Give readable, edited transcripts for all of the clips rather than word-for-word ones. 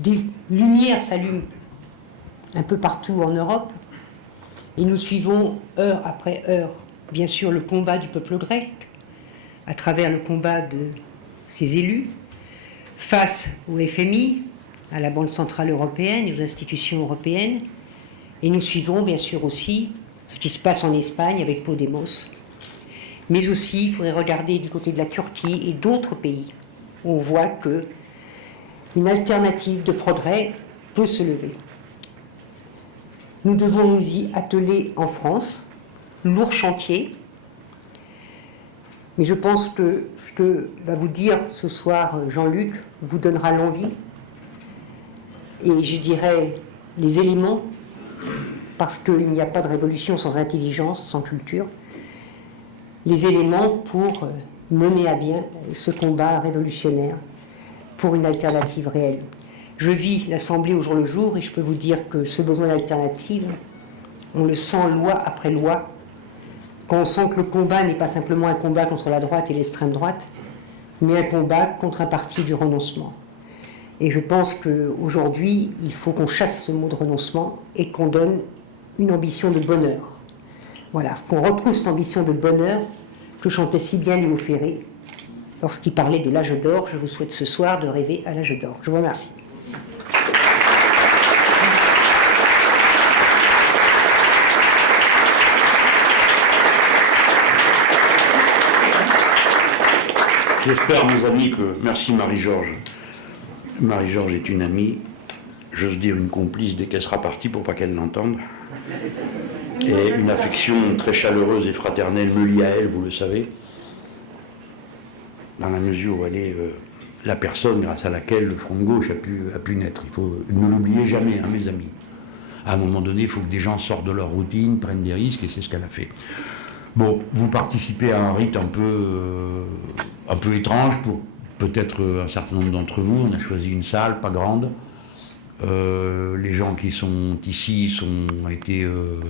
Des lumières s'allument un peu partout en Europe et nous suivons heure après heure, bien sûr, le combat du peuple grec à travers le combat de ses élus face au FMI, à la Banque centrale européenne et aux institutions européennes. Et nous suivons bien sûr aussi ce qui se passe en Espagne avec Podemos. Mais aussi, il faudrait regarder du côté de la Turquie et d'autres pays où on voit qu'une alternative de progrès peut se lever. Nous devons nous y atteler en France, lourd chantier. Mais je pense que ce que va vous dire ce soir Jean-Luc vous donnera l'envie et je dirais les éléments, parce qu'il n'y a pas de révolution sans intelligence, sans culture, les éléments pour mener à bien ce combat révolutionnaire pour une alternative réelle. Je vis l'Assemblée au jour le jour et je peux vous dire que ce besoin d'alternative, on le sent loi après loi, quand on sent que le combat n'est pas simplement un combat contre la droite et l'extrême droite, mais un combat contre un parti du renoncement. Et je pense qu'aujourd'hui, il faut qu'on chasse ce mot de renoncement et qu'on donne une ambition de bonheur. Voilà, qu'on retrouve cette ambition de bonheur que chantait si bien Léo Ferré lorsqu'il parlait de l'âge d'or. Je vous souhaite ce soir de rêver à l'âge d'or. Je vous remercie. J'espère, mes amis, que... Merci Marie-Georges. Marie-Georges est une amie, j'ose dire une complice dès qu'elle sera partie pour pas qu'elle l'entende. Et une affection très chaleureuse et fraternelle me lie à elle, vous le savez, dans la mesure où elle est la personne grâce à laquelle le Front de gauche a pu naître. Il faut ne l'oublier jamais, hein, mes amis. À un moment donné, il faut que des gens sortent de leur routine, prennent des risques, et c'est ce qu'elle a fait. Bon, vous participez à un rite un peu étrange pour peut-être un certain nombre d'entre vous. On a choisi une salle, pas grande. Les gens qui sont ici ont été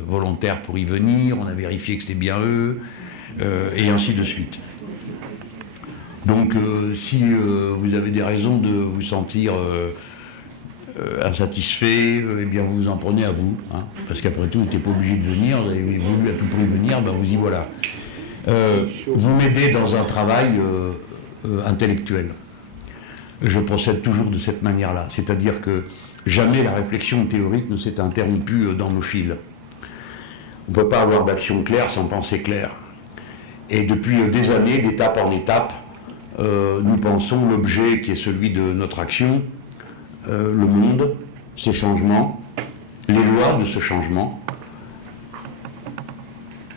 volontaires pour y venir. On a vérifié que c'était bien eux, et ainsi de suite. Donc, si vous avez des raisons de vous sentir insatisfait, eh bien vous en prenez à vous, hein, parce qu'après tout, vous n'étiez pas obligé de venir, vous avez voulu à tout prix venir, ben vous y voilà. Vous m'aidez dans un travail intellectuel. Je procède toujours de cette manière-là, c'est-à-dire que jamais la réflexion théorique ne s'est interrompue dans nos fils. On ne peut pas avoir d'action claire sans pensée claire. Et depuis des années, d'étape en étape, nous pensons l'objet qui est celui de notre action, le monde, ses changements, les lois de ce changement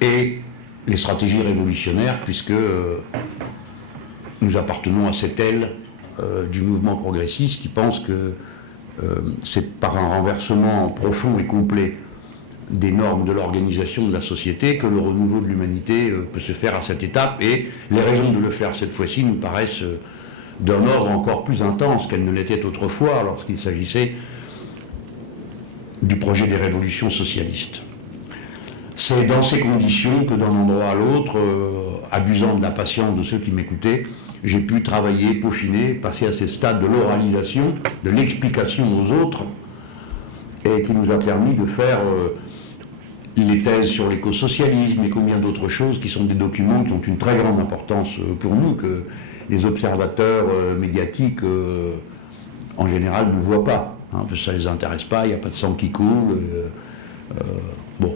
et les stratégies révolutionnaires, puisque nous appartenons à cette aile du mouvement progressiste qui pense que c'est par un renversement profond et complet des normes de l'organisation de la société que le renouveau de l'humanité peut se faire à cette étape, et les raisons de le faire cette fois-ci nous paraissent d'un ordre encore plus intense qu'elles ne l'étaient autrefois lorsqu'il s'agissait du projet des révolutions socialistes. C'est dans ces conditions que d'un endroit à l'autre, abusant de la patience de ceux qui m'écoutaient, j'ai pu travailler, peaufiner, passer à ces stades de l'oralisation, de l'explication aux autres, et qui nous a permis de faire les thèses sur l'écosocialisme et combien d'autres choses qui sont des documents qui ont une très grande importance pour nous, que les observateurs médiatiques en général ne voient pas, hein, parce que ça ne les intéresse pas, il n'y a pas de sang qui coule. Bon.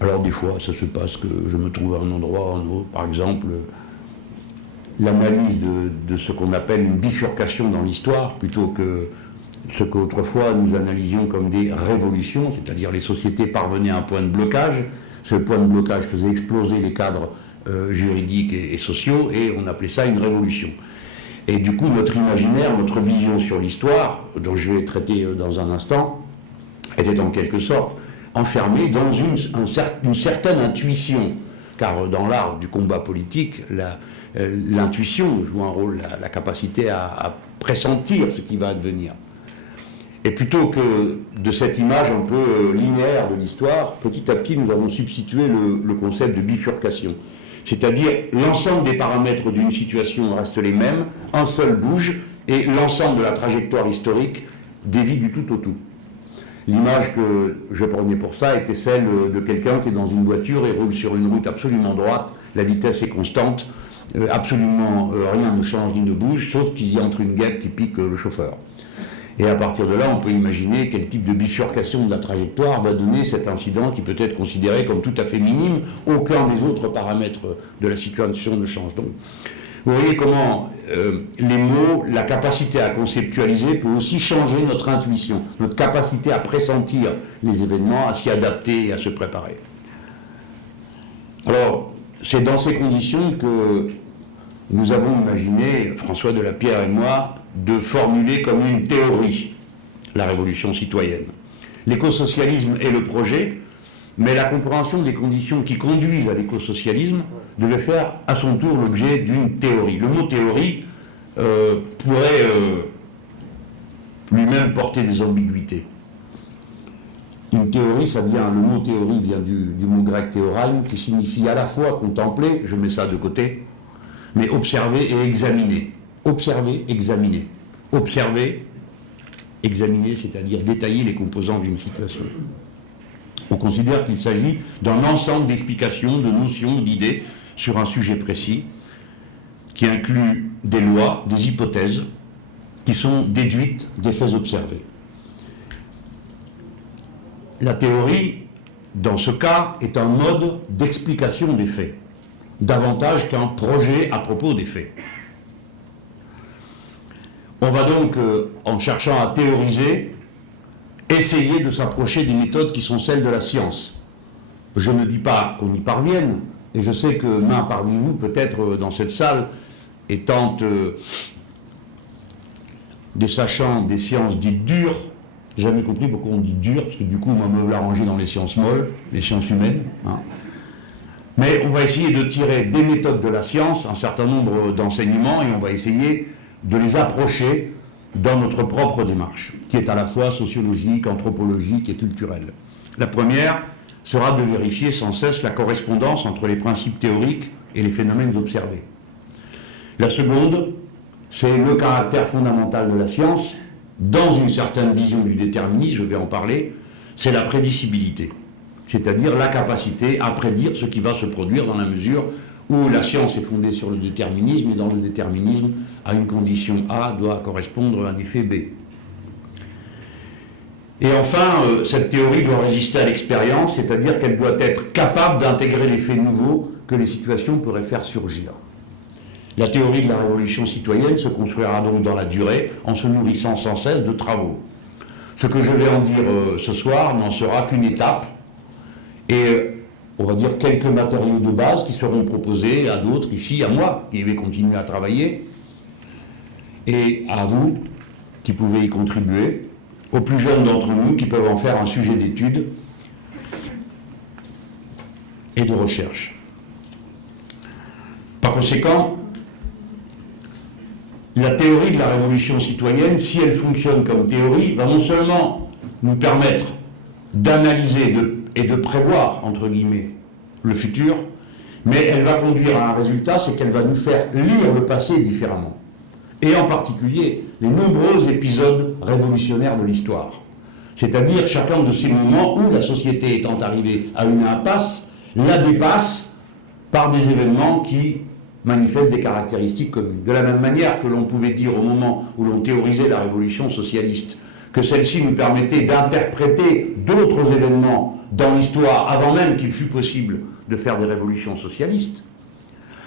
Alors des fois, ça se passe que je me trouve à un endroit, par exemple, l'analyse de ce qu'on appelle une bifurcation dans l'histoire, plutôt que ce qu'autrefois nous analysions comme des révolutions, c'est-à-dire les sociétés parvenaient à un point de blocage, ce point de blocage faisait exploser les cadres juridiques et sociaux, et on appelait ça une révolution. Et du coup, notre imaginaire, notre vision sur l'histoire, dont je vais traiter dans un instant, était en quelque sorte enfermée dans une certaine intuition, car dans l'art du combat politique, l'intuition joue un rôle, la capacité à pressentir ce qui va advenir. Et plutôt que de cette image un peu linéaire de l'histoire, petit à petit, nous avons substitué le concept de bifurcation. C'est-à-dire, l'ensemble des paramètres d'une situation restent les mêmes, un seul bouge, et l'ensemble de la trajectoire historique dévie du tout au tout. L'image que je prenais pour ça était celle de quelqu'un qui est dans une voiture et roule sur une route absolument droite, la vitesse est constante, absolument rien ne change ni ne bouge, sauf qu'il y entre une guêpe qui pique le chauffeur. Et à partir de là, on peut imaginer quel type de bifurcation de la trajectoire va donner cet incident qui peut être considéré comme tout à fait minime. Aucun des autres paramètres de la situation ne change. Donc, vous voyez comment les mots, la capacité à conceptualiser peut aussi changer notre intuition, notre capacité à pressentir les événements, à s'y adapter et à se préparer. Alors, c'est dans ces conditions que nous avons imaginé, François Delapierre et moi, de formuler comme une théorie la révolution citoyenne. L'écosocialisme est le projet, mais la compréhension des conditions qui conduisent à l'écosocialisme devait faire à son tour l'objet d'une théorie. Le mot théorie pourrait lui-même porter des ambiguïtés. Une théorie, le mot théorie vient du mot grec théorain, qui signifie à la fois contempler, je mets ça de côté, mais observer et examiner. Observer, examiner. Observer, examiner, c'est-à-dire détailler les composants d'une situation. On considère qu'il s'agit d'un ensemble d'explications, de notions, d'idées sur un sujet précis, qui inclut des lois, des hypothèses, qui sont déduites des faits observés. La théorie, dans ce cas, est un mode d'explication des faits, davantage qu'un projet à propos des faits. On va donc, en cherchant à théoriser, essayer de s'approcher des méthodes qui sont celles de la science. Je ne dis pas qu'on y parvienne, et je sais que main parmi vous, peut-être dans cette salle, étant des sachants des sciences dites dures, j'ai jamais compris pourquoi on dit dur, parce que du coup, on me l'a rangé dans les sciences molles, les sciences humaines. Hein. Mais on va essayer de tirer des méthodes de la science, un certain nombre d'enseignements, et on va essayer de les approcher dans notre propre démarche, qui est à la fois sociologique, anthropologique et culturelle. La première sera de vérifier sans cesse la correspondance entre les principes théoriques et les phénomènes observés. La seconde, c'est le caractère fondamental de la science, dans une certaine vision du déterminisme, je vais en parler, c'est la prédicibilité, c'est-à-dire la capacité à prédire ce qui va se produire dans la mesure où la science est fondée sur le déterminisme, et dans le déterminisme, à une condition A doit correspondre un effet B. Et enfin, cette théorie doit résister à l'expérience, c'est-à-dire qu'elle doit être capable d'intégrer les faits nouveaux que les situations pourraient faire surgir. La théorie de la révolution citoyenne se construira donc dans la durée, en se nourrissant sans cesse de travaux. Ce que je vais en dire ce soir n'en sera qu'une étape, et on va dire quelques matériaux de base qui seront proposés à d'autres ici, à moi, qui vais continuer à travailler, et à vous, qui pouvez y contribuer, aux plus jeunes d'entre nous, qui peuvent en faire un sujet d'étude et de recherche. Par conséquent, la théorie de la révolution citoyenne, si elle fonctionne comme théorie, va non seulement nous permettre d'analyser et de prévoir, entre guillemets, le futur, mais elle va conduire à un résultat, c'est qu'elle va nous faire lire le passé différemment. Et en particulier, les nombreux épisodes révolutionnaires de l'histoire. C'est-à-dire chacun de ces moments où la société étant arrivée à une impasse, la dépasse par des événements qui manifestent des caractéristiques communes. De la même manière que l'on pouvait dire au moment où l'on théorisait la révolution socialiste, que celle-ci nous permettait d'interpréter d'autres événements dans l'histoire avant même qu'il fût possible de faire des révolutions socialistes.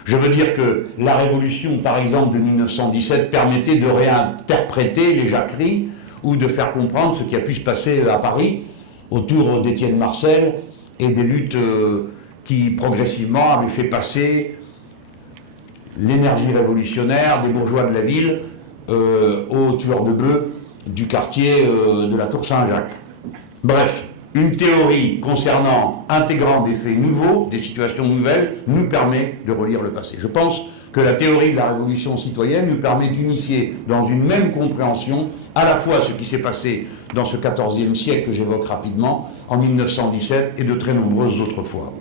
Je veux dire que la révolution, par exemple, de 1917 permettait de réinterpréter les jacqueries ou de faire comprendre ce qui a pu se passer à Paris autour d'Étienne Marcel et des luttes qui progressivement avaient fait passer l'énergie révolutionnaire des bourgeois de la ville aux tueurs de bœufs du quartier de la Tour Saint-Jacques. Bref, une théorie intégrant des faits nouveaux, des situations nouvelles, nous permet de relire le passé. Je pense que la théorie de la révolution citoyenne nous permet d'unifier dans une même compréhension à la fois ce qui s'est passé dans ce XIVe siècle que j'évoque rapidement, en 1917 et de très nombreuses autres fois.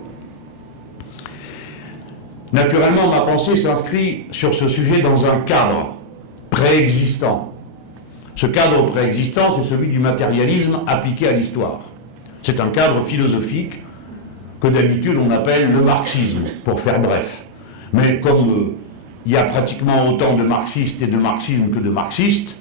Naturellement, ma pensée s'inscrit sur ce sujet dans un cadre préexistant. Ce cadre préexistant, c'est celui du matérialisme appliqué à l'histoire. C'est un cadre philosophique que d'habitude on appelle le marxisme, pour faire bref. Mais comme il y a pratiquement autant de marxistes et de marxisme que de marxistes,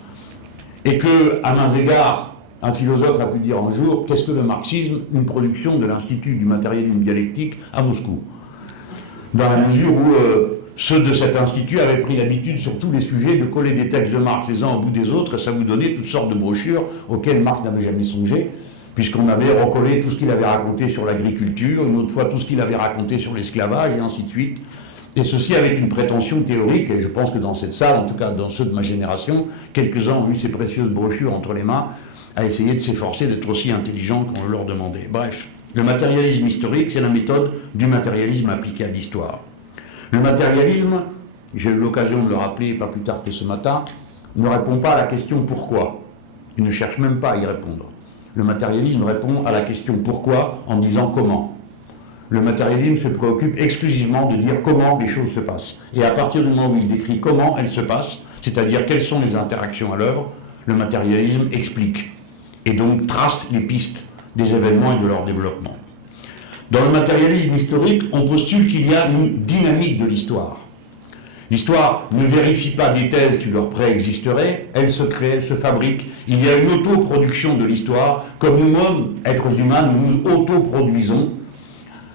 et que, à mains égards, un philosophe a pu dire un jour, qu'est-ce que le marxisme? Une production de l'Institut du matérialisme dialectique à Moscou. Dans la mesure où ceux de cet institut avaient pris l'habitude sur tous les sujets de coller des textes de Marx les uns au bout des autres, et ça vous donnait toutes sortes de brochures auxquelles Marx n'avait jamais songé, puisqu'on avait recollé tout ce qu'il avait raconté sur l'agriculture, une autre fois tout ce qu'il avait raconté sur l'esclavage, et ainsi de suite. Et ceci avec une prétention théorique, et je pense que dans cette salle, en tout cas dans ceux de ma génération, quelques-uns ont eu ces précieuses brochures entre les mains, à essayer de s'efforcer d'être aussi intelligents qu'on le leur demandait. Bref, le matérialisme historique, c'est la méthode du matérialisme appliqué à l'histoire. Le matérialisme, j'ai eu l'occasion de le rappeler pas plus tard que ce matin, ne répond pas à la question pourquoi. Il ne cherche même pas à y répondre. Le matérialisme répond à la question pourquoi en disant comment. Le matérialisme se préoccupe exclusivement de dire comment les choses se passent. Et à partir du moment où il décrit comment elles se passent, c'est-à-dire quelles sont les interactions à l'œuvre, le matérialisme explique et donc trace les pistes des événements et de leur développement. Dans le matérialisme historique, on postule qu'il y a une dynamique de l'histoire. L'histoire ne vérifie pas des thèses qui leur préexisteraient, elle se crée, elle se fabrique. Il y a une autoproduction de l'histoire, comme nous-mêmes, êtres humains, nous nous autoproduisons,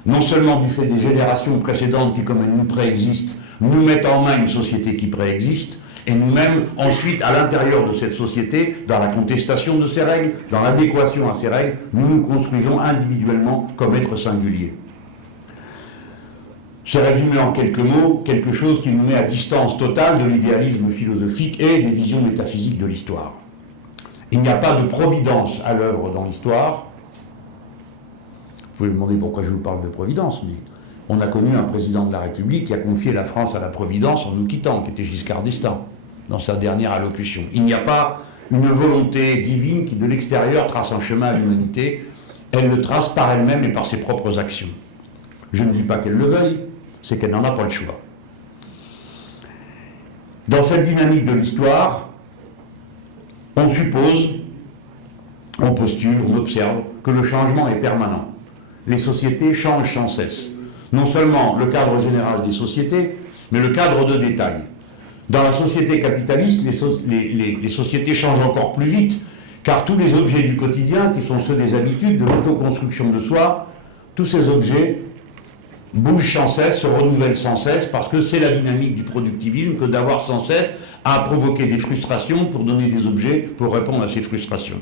non seulement du fait des générations précédentes qui, comme elles nous préexistent, nous mettent en main une société qui préexiste, et nous-mêmes, ensuite, à l'intérieur de cette société, dans la contestation de ces règles, dans l'adéquation à ces règles, nous nous construisons individuellement comme êtres singuliers. C'est résumé en quelques mots, quelque chose qui nous met à distance totale de l'idéalisme philosophique et des visions métaphysiques de l'histoire. Il n'y a pas de providence à l'œuvre dans l'histoire. Vous pouvez me demander pourquoi je vous parle de providence, mais on a connu un président de la République qui a confié la France à la providence en nous quittant, qui était Giscard d'Estaing, dans sa dernière allocution. Il n'y a pas une volonté divine qui, de l'extérieur, trace un chemin à l'humanité. Elle le trace par elle-même et par ses propres actions. Je ne dis pas qu'elle le veuille, c'est qu'elle n'en a pas le choix. Dans cette dynamique de l'histoire, on suppose, on postule, on observe que le changement est permanent. Les sociétés changent sans cesse. Non seulement le cadre général des sociétés, mais le cadre de détail. Dans la société capitaliste, les sociétés changent encore plus vite, car tous les objets du quotidien, qui sont ceux des habitudes, de l'autoconstruction de soi, tous ces objets bougent sans cesse, se renouvellent sans cesse, parce que c'est la dynamique du productivisme que d'avoir sans cesse à provoquer des frustrations pour donner des objets pour répondre à ces frustrations.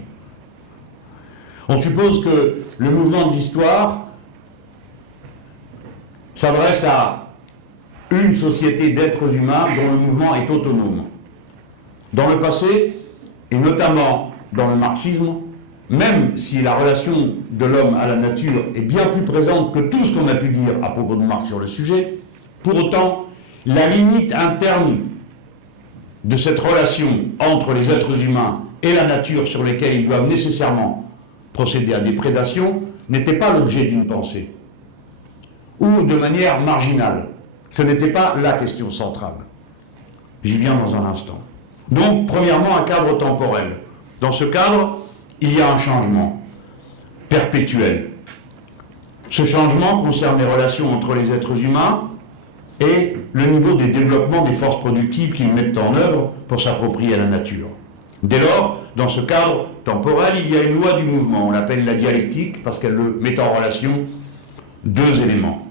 On suppose que le mouvement de l'histoire s'adresse à une société d'êtres humains dont le mouvement est autonome. Dans le passé, et notamment dans le marxisme, même si la relation de l'homme à la nature est bien plus présente que tout ce qu'on a pu dire à propos de Marx sur le sujet, pour autant, la limite interne de cette relation entre les êtres humains et la nature sur lesquels ils doivent nécessairement procéder à des prédations n'était pas l'objet d'une pensée, ou de manière marginale. Ce n'était pas la question centrale. J'y viens dans un instant. Donc, premièrement, un cadre temporel. Dans ce cadre, il y a un changement perpétuel. Ce changement concerne les relations entre les êtres humains et le niveau des développements des forces productives qu'ils mettent en œuvre pour s'approprier à la nature. Dès lors, dans ce cadre temporel, il y a une loi du mouvement. On l'appelle la dialectique parce qu'elle met en relation deux éléments.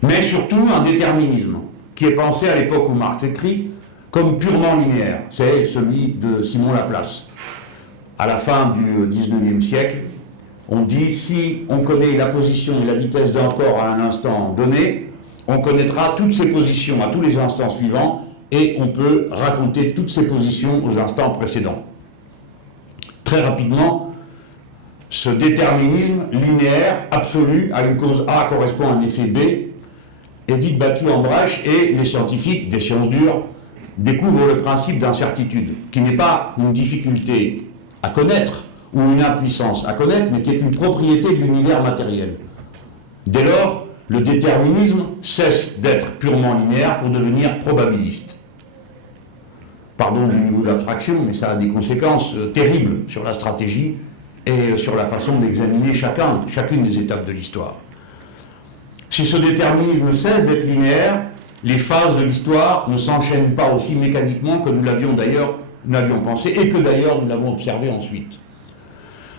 Mais surtout un déterminisme qui est pensé à l'époque où Marx écrit comme purement linéaire. C'est celui de Simon Laplace. À la fin du XIXe siècle, on dit si on connaît la position et la vitesse d'un corps à un instant donné, on connaîtra toutes ses positions à tous les instants suivants et on peut raconter toutes ses positions aux instants précédents. Très rapidement, ce déterminisme linéaire absolu à une cause A correspond à un effet B est vite battue en brèche et les scientifiques des sciences dures découvrent le principe d'incertitude, qui n'est pas une difficulté à connaître ou une impuissance à connaître, mais qui est une propriété de l'univers matériel. Dès lors, le déterminisme cesse d'être purement linéaire pour devenir probabiliste. Pardon du niveau d'abstraction, mais ça a des conséquences terribles sur la stratégie et sur la façon d'examiner chacune des étapes de l'histoire. Si ce déterminisme cesse d'être linéaire, les phases de l'histoire ne s'enchaînent pas aussi mécaniquement que nous l'avions pensé et que d'ailleurs nous l'avons observé ensuite.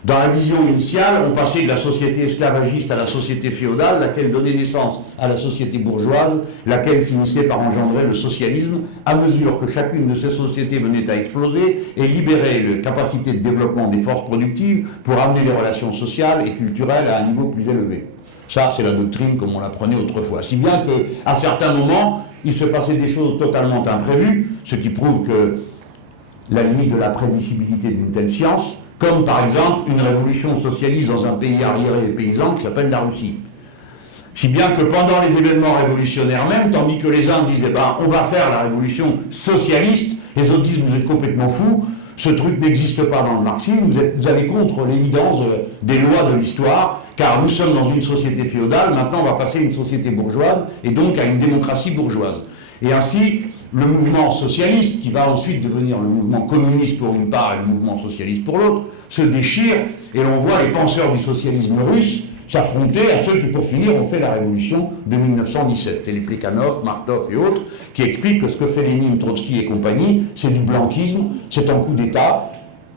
Dans la vision initiale, on passait de la société esclavagiste à la société féodale, laquelle donnait naissance à la société bourgeoise, laquelle finissait par engendrer le socialisme, à mesure que chacune de ces sociétés venait à exploser et libérer les capacités de développement des forces productives pour amener les relations sociales et culturelles à un niveau plus élevé. Ça, c'est la doctrine comme on l'apprenait autrefois. Si bien qu'à certains moments, il se passait des choses totalement imprévues, ce qui prouve que la limite de la prévisibilité d'une telle science, comme par exemple une révolution socialiste dans un pays arriéré et paysan qui s'appelle la Russie. Si bien que pendant les événements révolutionnaires même, tandis que les uns disaient on va faire la révolution socialiste, les autres disent vous êtes complètement fous, ce truc n'existe pas dans le marxisme, vous allez contre l'évidence des lois de l'histoire, car nous sommes dans une société féodale, maintenant on va passer à une société bourgeoise, et donc à une démocratie bourgeoise. Et ainsi, le mouvement socialiste, qui va ensuite devenir le mouvement communiste pour une part et le mouvement socialiste pour l'autre, se déchire, et l'on voit les penseurs du socialisme russe s'affronter à ceux qui, pour finir, ont fait la révolution de 1917. Et les Plekhanov, Martov et autres, qui expliquent que ce que fait Lénine, Trotsky et compagnie, c'est du blanquisme, c'est un coup d'État,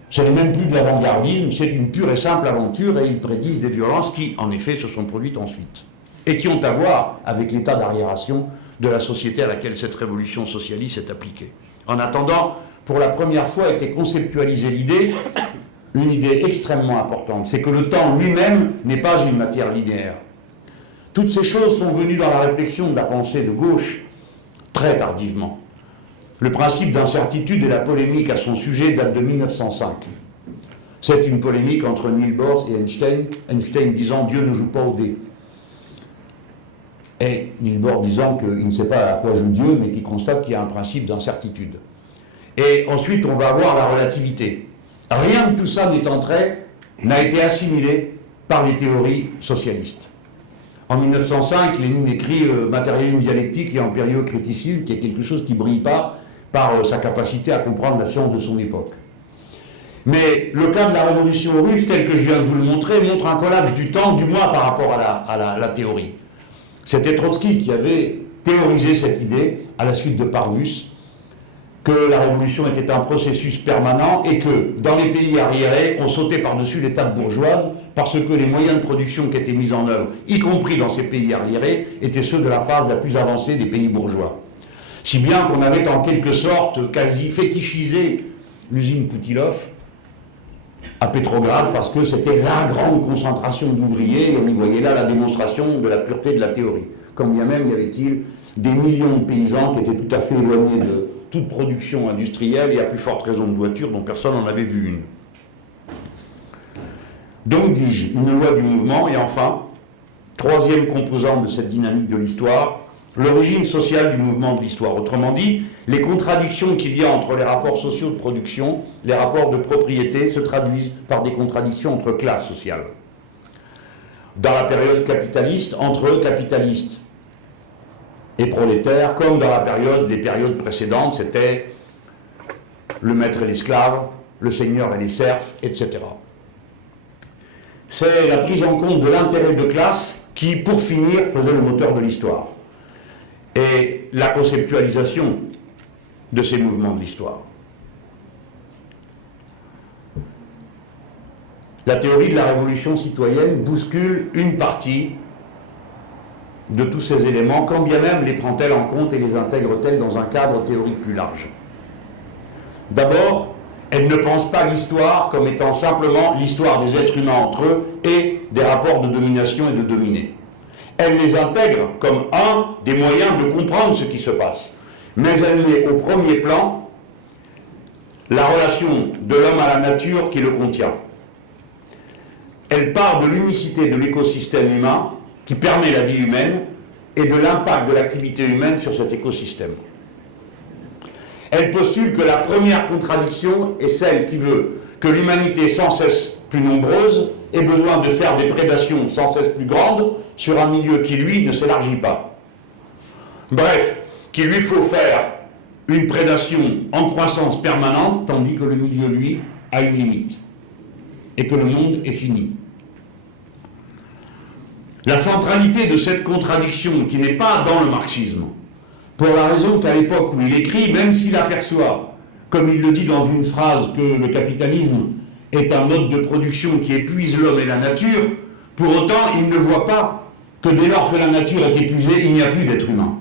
ce n'est même plus de l'avant-gardisme, c'est une pure et simple aventure, et ils prédisent des violences qui, en effet, se sont produites ensuite. Et qui ont à voir avec l'état d'arriération de la société à laquelle cette révolution socialiste est appliquée. En attendant, pour la première fois a été conceptualisée l'idée, une idée extrêmement importante, c'est que le temps lui-même n'est pas une matière linéaire. Toutes ces choses sont venues dans la réflexion de la pensée de gauche très tardivement. Le principe d'incertitude et la polémique à son sujet date de 1905. C'est une polémique entre Niels Bohr et Einstein, Einstein disant « Dieu ne joue pas au dé ». Et Niels Bohr disant qu'il ne sait pas à quoi joue Dieu, mais qu'il constate qu'il y a un principe d'incertitude. Et ensuite, on va avoir la relativité. Rien de tout ça n'a été assimilé par les théories socialistes. En 1905, Lénine écrit Matérialisme dialectique et empiriocriticisme, qui est quelque chose qui ne brille pas par sa capacité à comprendre la science de son époque. Mais le cas de la révolution russe, tel que je viens de vous le montrer, montre un collapse du temps, du moins par rapport à la théorie. C'était Trotsky qui avait théorisé cette idée, à la suite de Parvus, que la révolution était un processus permanent et que, dans les pays arriérés, on sautait par-dessus l'étape bourgeoise parce que les moyens de production qui étaient mis en œuvre, y compris dans ces pays arriérés, étaient ceux de la phase la plus avancée des pays bourgeois. Si bien qu'on avait en quelque sorte quasi fétichisé l'usine Poutilov à Pétrograd parce que c'était la grande concentration d'ouvriers et on y voyait là la démonstration de la pureté de la théorie. Comme bien même y avait-il des millions de paysans qui étaient tout à fait éloignés de toute production industrielle et à plus forte raison de voitures dont personne n'en avait vu une. Donc, dis-je, une loi du mouvement et enfin, troisième composante de cette dynamique de l'histoire, l'origine sociale du mouvement de l'histoire. Autrement dit, les contradictions qu'il y a entre les rapports sociaux de production, les rapports de propriété se traduisent par des contradictions entre classes sociales. Dans la période capitaliste, entre capitalistes et prolétaires, comme dans les périodes précédentes, c'était le maître et l'esclave, le seigneur et les serfs, etc. C'est la prise en compte de l'intérêt de classe qui, pour finir, faisait le moteur de l'histoire. Et la conceptualisation de ces mouvements de l'histoire. La théorie de la révolution citoyenne bouscule une partie de tous ces éléments, quand bien même les prend-elle en compte et les intègre-t-elle dans un cadre théorique plus large. D'abord, elle ne pense pas l'histoire comme étant simplement l'histoire des êtres humains entre eux et des rapports de domination et de dominés. Elle les intègre comme un des moyens de comprendre ce qui se passe. Mais elle met au premier plan la relation de l'homme à la nature qui le contient. Elle part de l'unicité de l'écosystème humain qui permet la vie humaine et de l'impact de l'activité humaine sur cet écosystème. Elle postule que la première contradiction est celle qui veut que l'humanité sans cesse plus nombreuse ait besoin de faire des prédations sans cesse plus grandes sur un milieu qui, lui, ne s'élargit pas. Bref, qu'il lui faut faire une prédation en croissance permanente, tandis que le milieu, lui, a une limite, et que le monde est fini. La centralité de cette contradiction, qui n'est pas dans le marxisme, pour la raison qu'à l'époque où il écrit, même s'il aperçoit, comme il le dit dans une phrase, que le capitalisme est un mode de production qui épuise l'homme et la nature, pour autant il ne voit pas que dès lors que la nature est épuisée, il n'y a plus d'être humain.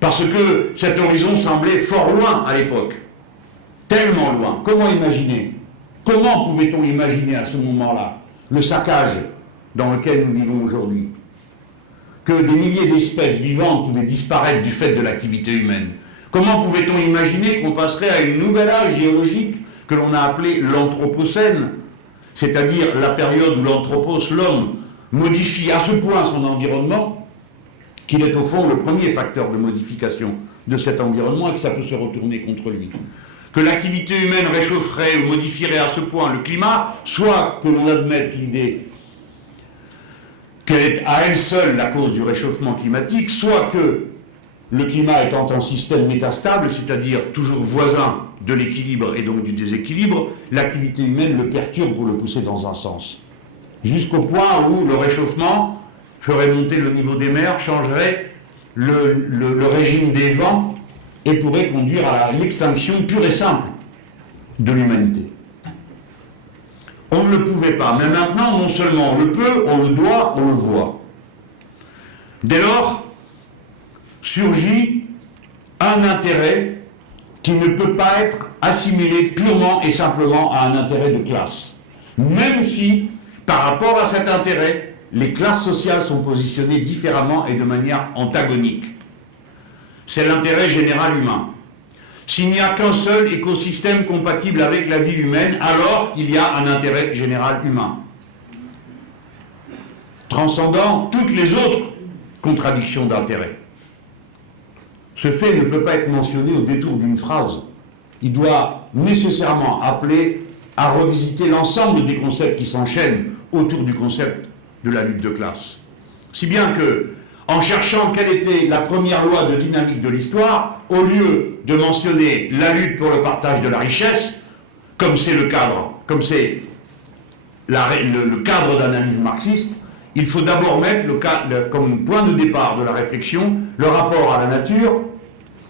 Parce que cet horizon semblait fort loin à l'époque, tellement loin. Comment imaginer? Comment pouvait-on imaginer à ce moment-là le saccage dans lequel nous vivons aujourd'hui? Que des milliers d'espèces vivantes pouvaient disparaître du fait de l'activité humaine? Comment pouvait-on imaginer qu'on passerait à une nouvelle âge géologique que l'on a appelé l'Anthropocène, c'est-à-dire la période où l'anthropos, l'homme, modifie à ce point son environnement qu'il est au fond le premier facteur de modification de cet environnement et que ça peut se retourner contre lui. Que l'activité humaine réchaufferait ou modifierait à ce point le climat, soit que l'on admette l'idée qu'elle est à elle seule la cause du réchauffement climatique, soit que le climat étant un système métastable, c'est-à-dire toujours voisin de l'équilibre et donc du déséquilibre, l'activité humaine le perturbe pour le pousser dans un sens. Jusqu'au point où le réchauffement ferait monter le niveau des mers, changerait le régime des vents et pourrait conduire à l'extinction pure et simple de l'humanité. On ne le pouvait pas, mais maintenant, non seulement on le peut, on le doit, on le voit. Dès lors, surgit un intérêt qui ne peut pas être assimilé purement et simplement à un intérêt de classe. Même si, par rapport à cet intérêt, les classes sociales sont positionnées différemment et de manière antagonique. C'est l'intérêt général humain. S'il n'y a qu'un seul écosystème compatible avec la vie humaine, alors il y a un intérêt général humain, transcendant toutes les autres contradictions d'intérêt. Ce fait ne peut pas être mentionné au détour d'une phrase. Il doit nécessairement appeler à revisiter l'ensemble des concepts qui s'enchaînent autour du concept de la lutte de classe. Si bien que, en cherchant quelle était la première loi de dynamique de l'histoire, au lieu de mentionner la lutte pour le partage de la richesse, comme c'est le cadre, comme c'est le cadre d'analyse marxiste, il faut d'abord mettre comme point de départ de la réflexion le rapport à la nature,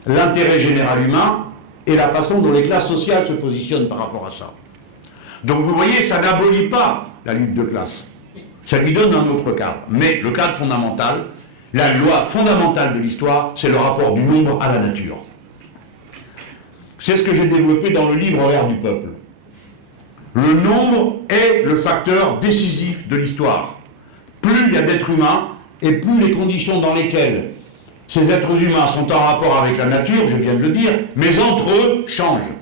l'intérêt général humain et la façon dont les classes sociales se positionnent par rapport à ça. Donc vous voyez, ça n'abolit pas la lutte de classe. Ça lui donne un autre cadre. Mais le cadre fondamental, la loi fondamentale de l'histoire, c'est le rapport du nombre à la nature. C'est ce que j'ai développé dans le livre L'ère du peuple. Le nombre est le facteur décisif de l'histoire. Plus il y a d'êtres humains, et plus les conditions dans lesquelles ces êtres humains sont en rapport avec la nature, je viens de le dire, mais entre eux changent.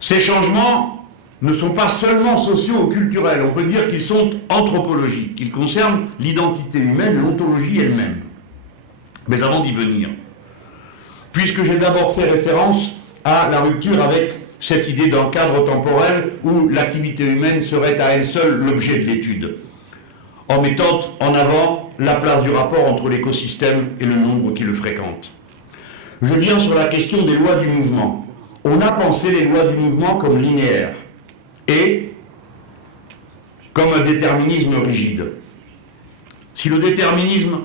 Ces changements ne sont pas seulement sociaux ou culturels, on peut dire qu'ils sont anthropologiques, qu'ils concernent l'identité humaine, l'ontologie elle-même. Mais avant d'y venir, puisque j'ai d'abord fait référence à la rupture avec cette idée d'un cadre temporel où l'activité humaine serait à elle seule l'objet de l'étude, en mettant en avant la place du rapport entre l'écosystème et le nombre qui le fréquente. Je viens sur la question des lois du mouvement. On a pensé les lois du mouvement comme linéaires et comme un déterminisme rigide. Si le déterminisme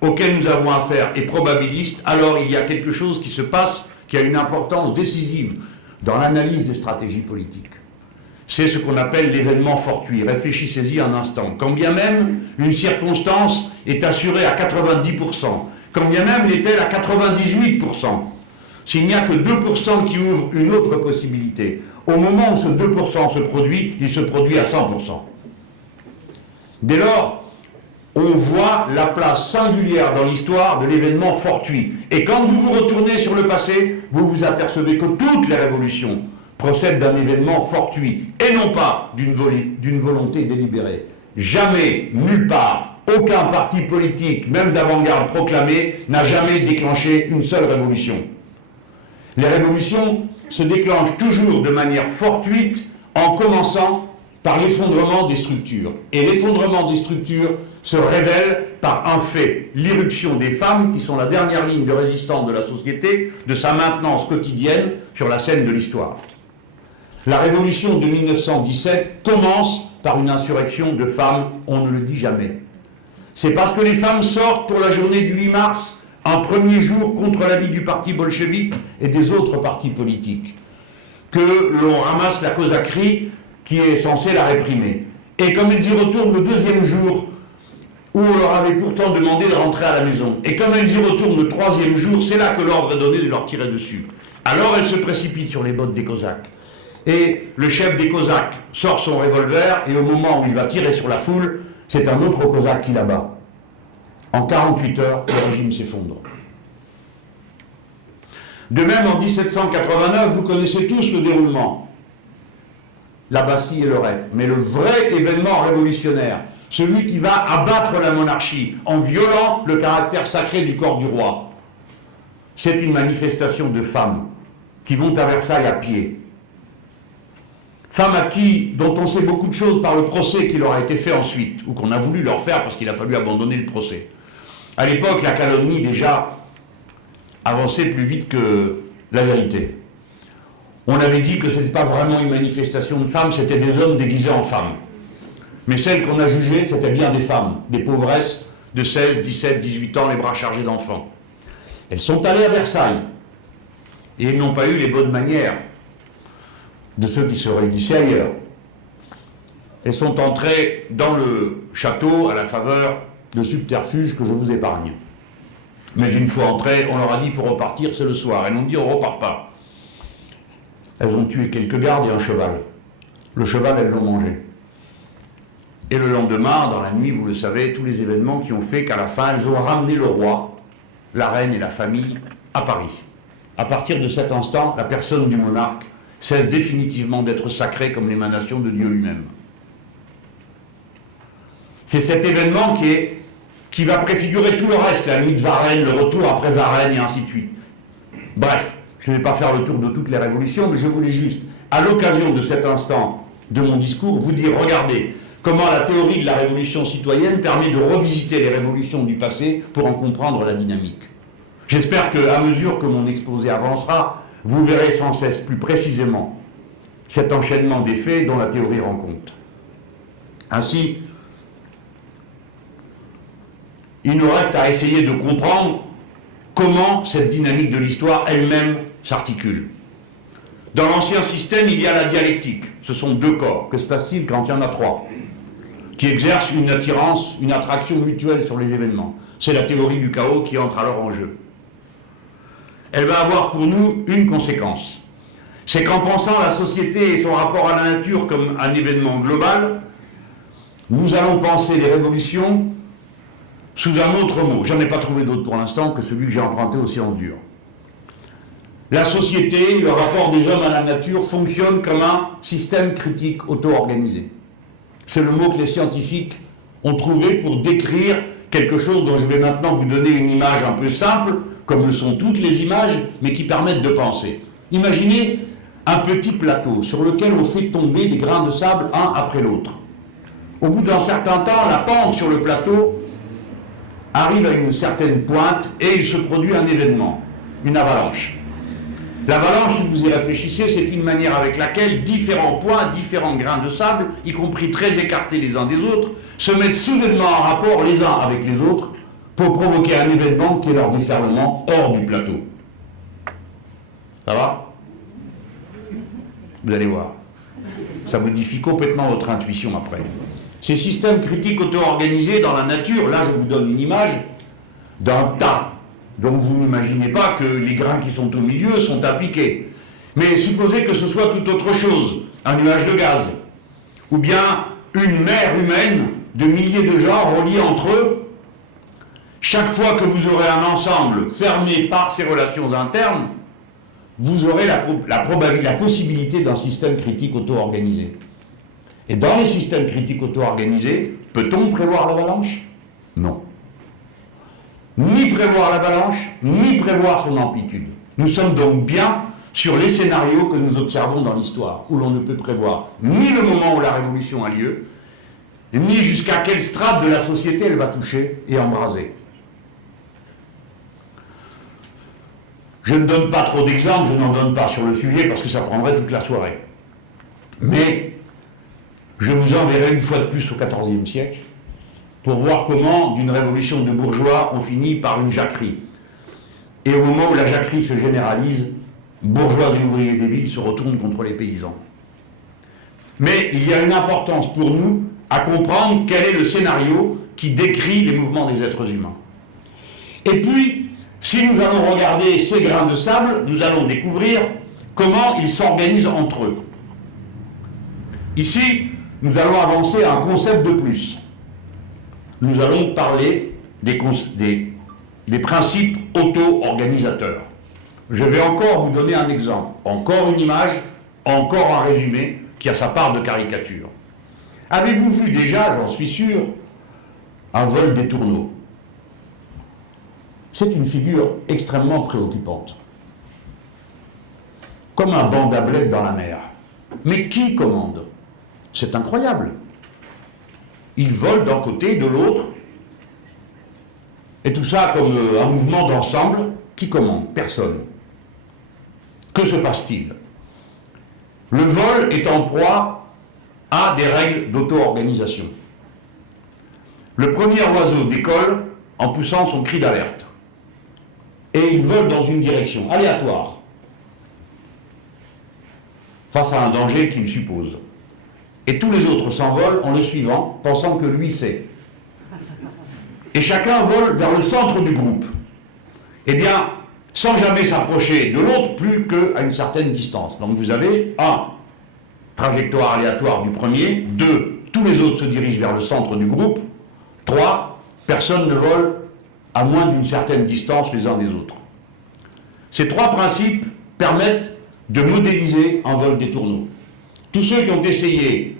auquel nous avons affaire est probabiliste, alors il y a quelque chose qui se passe qui a une importance décisive dans l'analyse des stratégies politiques. C'est ce qu'on appelle l'événement fortuit. Réfléchissez-y un instant. Quand bien même une circonstance est assurée à 90%, quand bien même elle est-elle à 98%, s'il n'y a que 2% qui ouvrent une autre possibilité, au moment où ce 2% se produit, il se produit à 100%. Dès lors, on voit la place singulière dans l'histoire de l'événement fortuit. Et quand vous vous retournez sur le passé, vous vous apercevez que toutes les révolutions procèdent d'un événement fortuit, et non pas d'une volonté délibérée. Jamais, nulle part, aucun parti politique, même d'avant-garde proclamé, n'a jamais déclenché une seule révolution. Les révolutions se déclenchent toujours de manière fortuite en commençant par l'effondrement des structures. Et l'effondrement des structures se révèle par un fait, l'irruption des femmes, qui sont la dernière ligne de résistance de la société, de sa maintenance quotidienne sur la scène de l'histoire. La révolution de 1917 commence par une insurrection de femmes, on ne le dit jamais. C'est parce que les femmes sortent pour la journée du 8 mars, un premier jour contre l'avis du parti bolchevique et des autres partis politiques, que l'on ramasse la cosaquerie qui est censée la réprimer. Et comme elles y retournent le deuxième jour, où on leur avait pourtant demandé de rentrer à la maison, et comme elles y retournent le troisième jour, c'est là que l'ordre est donné de leur tirer dessus. Alors elles se précipitent sur les bottes des Cosaques. Et le chef des Cosaques sort son revolver, et au moment où il va tirer sur la foule, c'est un autre Cosaque qui l'abat. En 48 heures, le régime s'effondre. De même, en 1789, vous connaissez tous le déroulement. La Bastille et Lorette. Mais le vrai événement révolutionnaire, celui qui va abattre la monarchie en violant le caractère sacré du corps du roi, c'est une manifestation de femmes qui vont à Versailles à pied. Femmes dont on sait beaucoup de choses par le procès qui leur a été fait ensuite, ou qu'on a voulu leur faire parce qu'il a fallu abandonner le procès. À l'époque, la calomnie déjà avançait plus vite que la vérité. On avait dit que ce n'était pas vraiment une manifestation de femmes, c'était des hommes déguisés en femmes. Mais celles qu'on a jugées, c'était bien des femmes, des pauvresses de 16, 17, 18 ans, les bras chargés d'enfants. Elles sont allées à Versailles, et elles n'ont pas eu les bonnes manières de ceux qui se réunissaient ailleurs. Elles sont entrées dans le château à la faveur de subterfuges que je vous épargne. Mais une fois entrées, on leur a dit il faut repartir, c'est le soir. Elles ont dit on ne repart pas. Elles ont tué quelques gardes et un cheval. Le cheval, elles l'ont mangé. Et le lendemain, dans la nuit, vous le savez, tous les événements qui ont fait qu'à la fin, elles ont ramené le roi, la reine et la famille à Paris. À partir de cet instant, la personne du monarque cesse définitivement d'être sacrée comme l'émanation de Dieu lui-même. C'est cet événement qui va préfigurer tout le reste, la nuit de Varennes, le retour après Varennes et ainsi de suite. Bref, je ne vais pas faire le tour de toutes les révolutions, mais je voulais juste, à l'occasion de cet instant de mon discours, vous dire, regardez, comment la théorie de la révolution citoyenne permet de revisiter les révolutions du passé pour en comprendre la dynamique. J'espère qu'à mesure que mon exposé avancera, vous verrez sans cesse plus précisément cet enchaînement des faits dont la théorie rend compte. Ainsi, il nous reste à essayer de comprendre comment cette dynamique de l'histoire elle-même s'articule. Dans l'ancien système, il y a la dialectique. Ce sont deux corps. Que se passe-t-il quand il y en a trois qui exercent une attirance, une attraction mutuelle sur les événements? C'est la théorie du chaos qui entre alors en jeu. Elle va avoir pour nous une conséquence. C'est qu'en pensant la société et son rapport à la nature comme un événement global, nous allons penser les révolutions sous un autre mot. Je n'en ai pas trouvé d'autre pour l'instant que celui que j'ai emprunté aux sciences dures. La société, le rapport des hommes à la nature fonctionne comme un système critique auto-organisé. C'est le mot que les scientifiques ont trouvé pour décrire quelque chose dont je vais maintenant vous donner une image un peu simple, comme le sont toutes les images, mais qui permettent de penser. Imaginez un petit plateau sur lequel on fait tomber des grains de sable un après l'autre. Au bout d'un certain temps, la pente sur le plateau arrive à une certaine pointe et il se produit un événement, une avalanche. L'avalanche, si vous y réfléchissez, c'est une manière avec laquelle différents points, différents grains de sable, y compris très écartés les uns des autres, se mettent soudainement en rapport les uns avec les autres pour provoquer un événement qui est leur déferlement hors du plateau. Ça va? Vous allez voir. Ça modifie complètement votre intuition après. Ces systèmes critiques auto-organisés dans la nature, là je vous donne une image d'un tas. Donc vous n'imaginez pas que les grains qui sont au milieu sont appliqués. Mais supposez que ce soit tout autre chose, un nuage de gaz, ou bien une mer humaine de milliers de gens reliés entre eux. Chaque fois que vous aurez un ensemble fermé par ces relations internes, vous aurez la possibilité d'un système critique auto-organisé. Et dans les systèmes critiques auto-organisés, peut-on prévoir l'avalanche? Non. Ni prévoir l'avalanche, ni prévoir son amplitude. Nous sommes donc bien sur les scénarios que nous observons dans l'histoire, où l'on ne peut prévoir ni le moment où la révolution a lieu, ni jusqu'à quelle strate de la société elle va toucher et embraser. Je ne donne pas trop d'exemples, je n'en donne pas sur le sujet parce que ça prendrait toute la soirée. Mais je vous enverrai une fois de plus au XIVe siècle pour voir comment, d'une révolution de bourgeois, on finit par une jacquerie. Et au moment où la jacquerie se généralise, bourgeois et ouvriers des villes se retournent contre les paysans. Mais il y a une importance pour nous à comprendre quel est le scénario qui décrit les mouvements des êtres humains. Et puis, si nous allons regarder ces grains de sable, nous allons découvrir comment ils s'organisent entre eux. Ici, nous allons avancer à un concept de plus. Nous allons parler des principes auto-organisateurs. Je vais encore vous donner un exemple, encore une image, encore un résumé qui a sa part de caricature. Avez-vous vu déjà, j'en suis sûr, un vol des tourneaux? C'est une figure extrêmement préoccupante. Comme un banc d'ablette dans la mer. Mais qui commande? C'est incroyable. Ils volent d'un côté, de l'autre. Et tout ça comme un mouvement d'ensemble. Qui commande? Personne. Que se passe-t-il? Le vol est en proie à des règles d'auto-organisation. Le premier oiseau décolle en poussant son cri d'alerte. Et il vole dans une direction aléatoire, face à un danger qu'il suppose. Et tous les autres s'envolent en le suivant, pensant que lui sait. Et chacun vole vers le centre du groupe. Eh bien, sans jamais s'approcher de l'autre, plus qu'à une certaine distance. Donc vous avez 1, trajectoire aléatoire du premier, 2, tous les autres se dirigent vers le centre du groupe, 3, personne ne vole à moins d'une certaine distance les uns des autres. Ces 3 principes permettent de modéliser un vol des tourneaux. Tous ceux qui ont essayé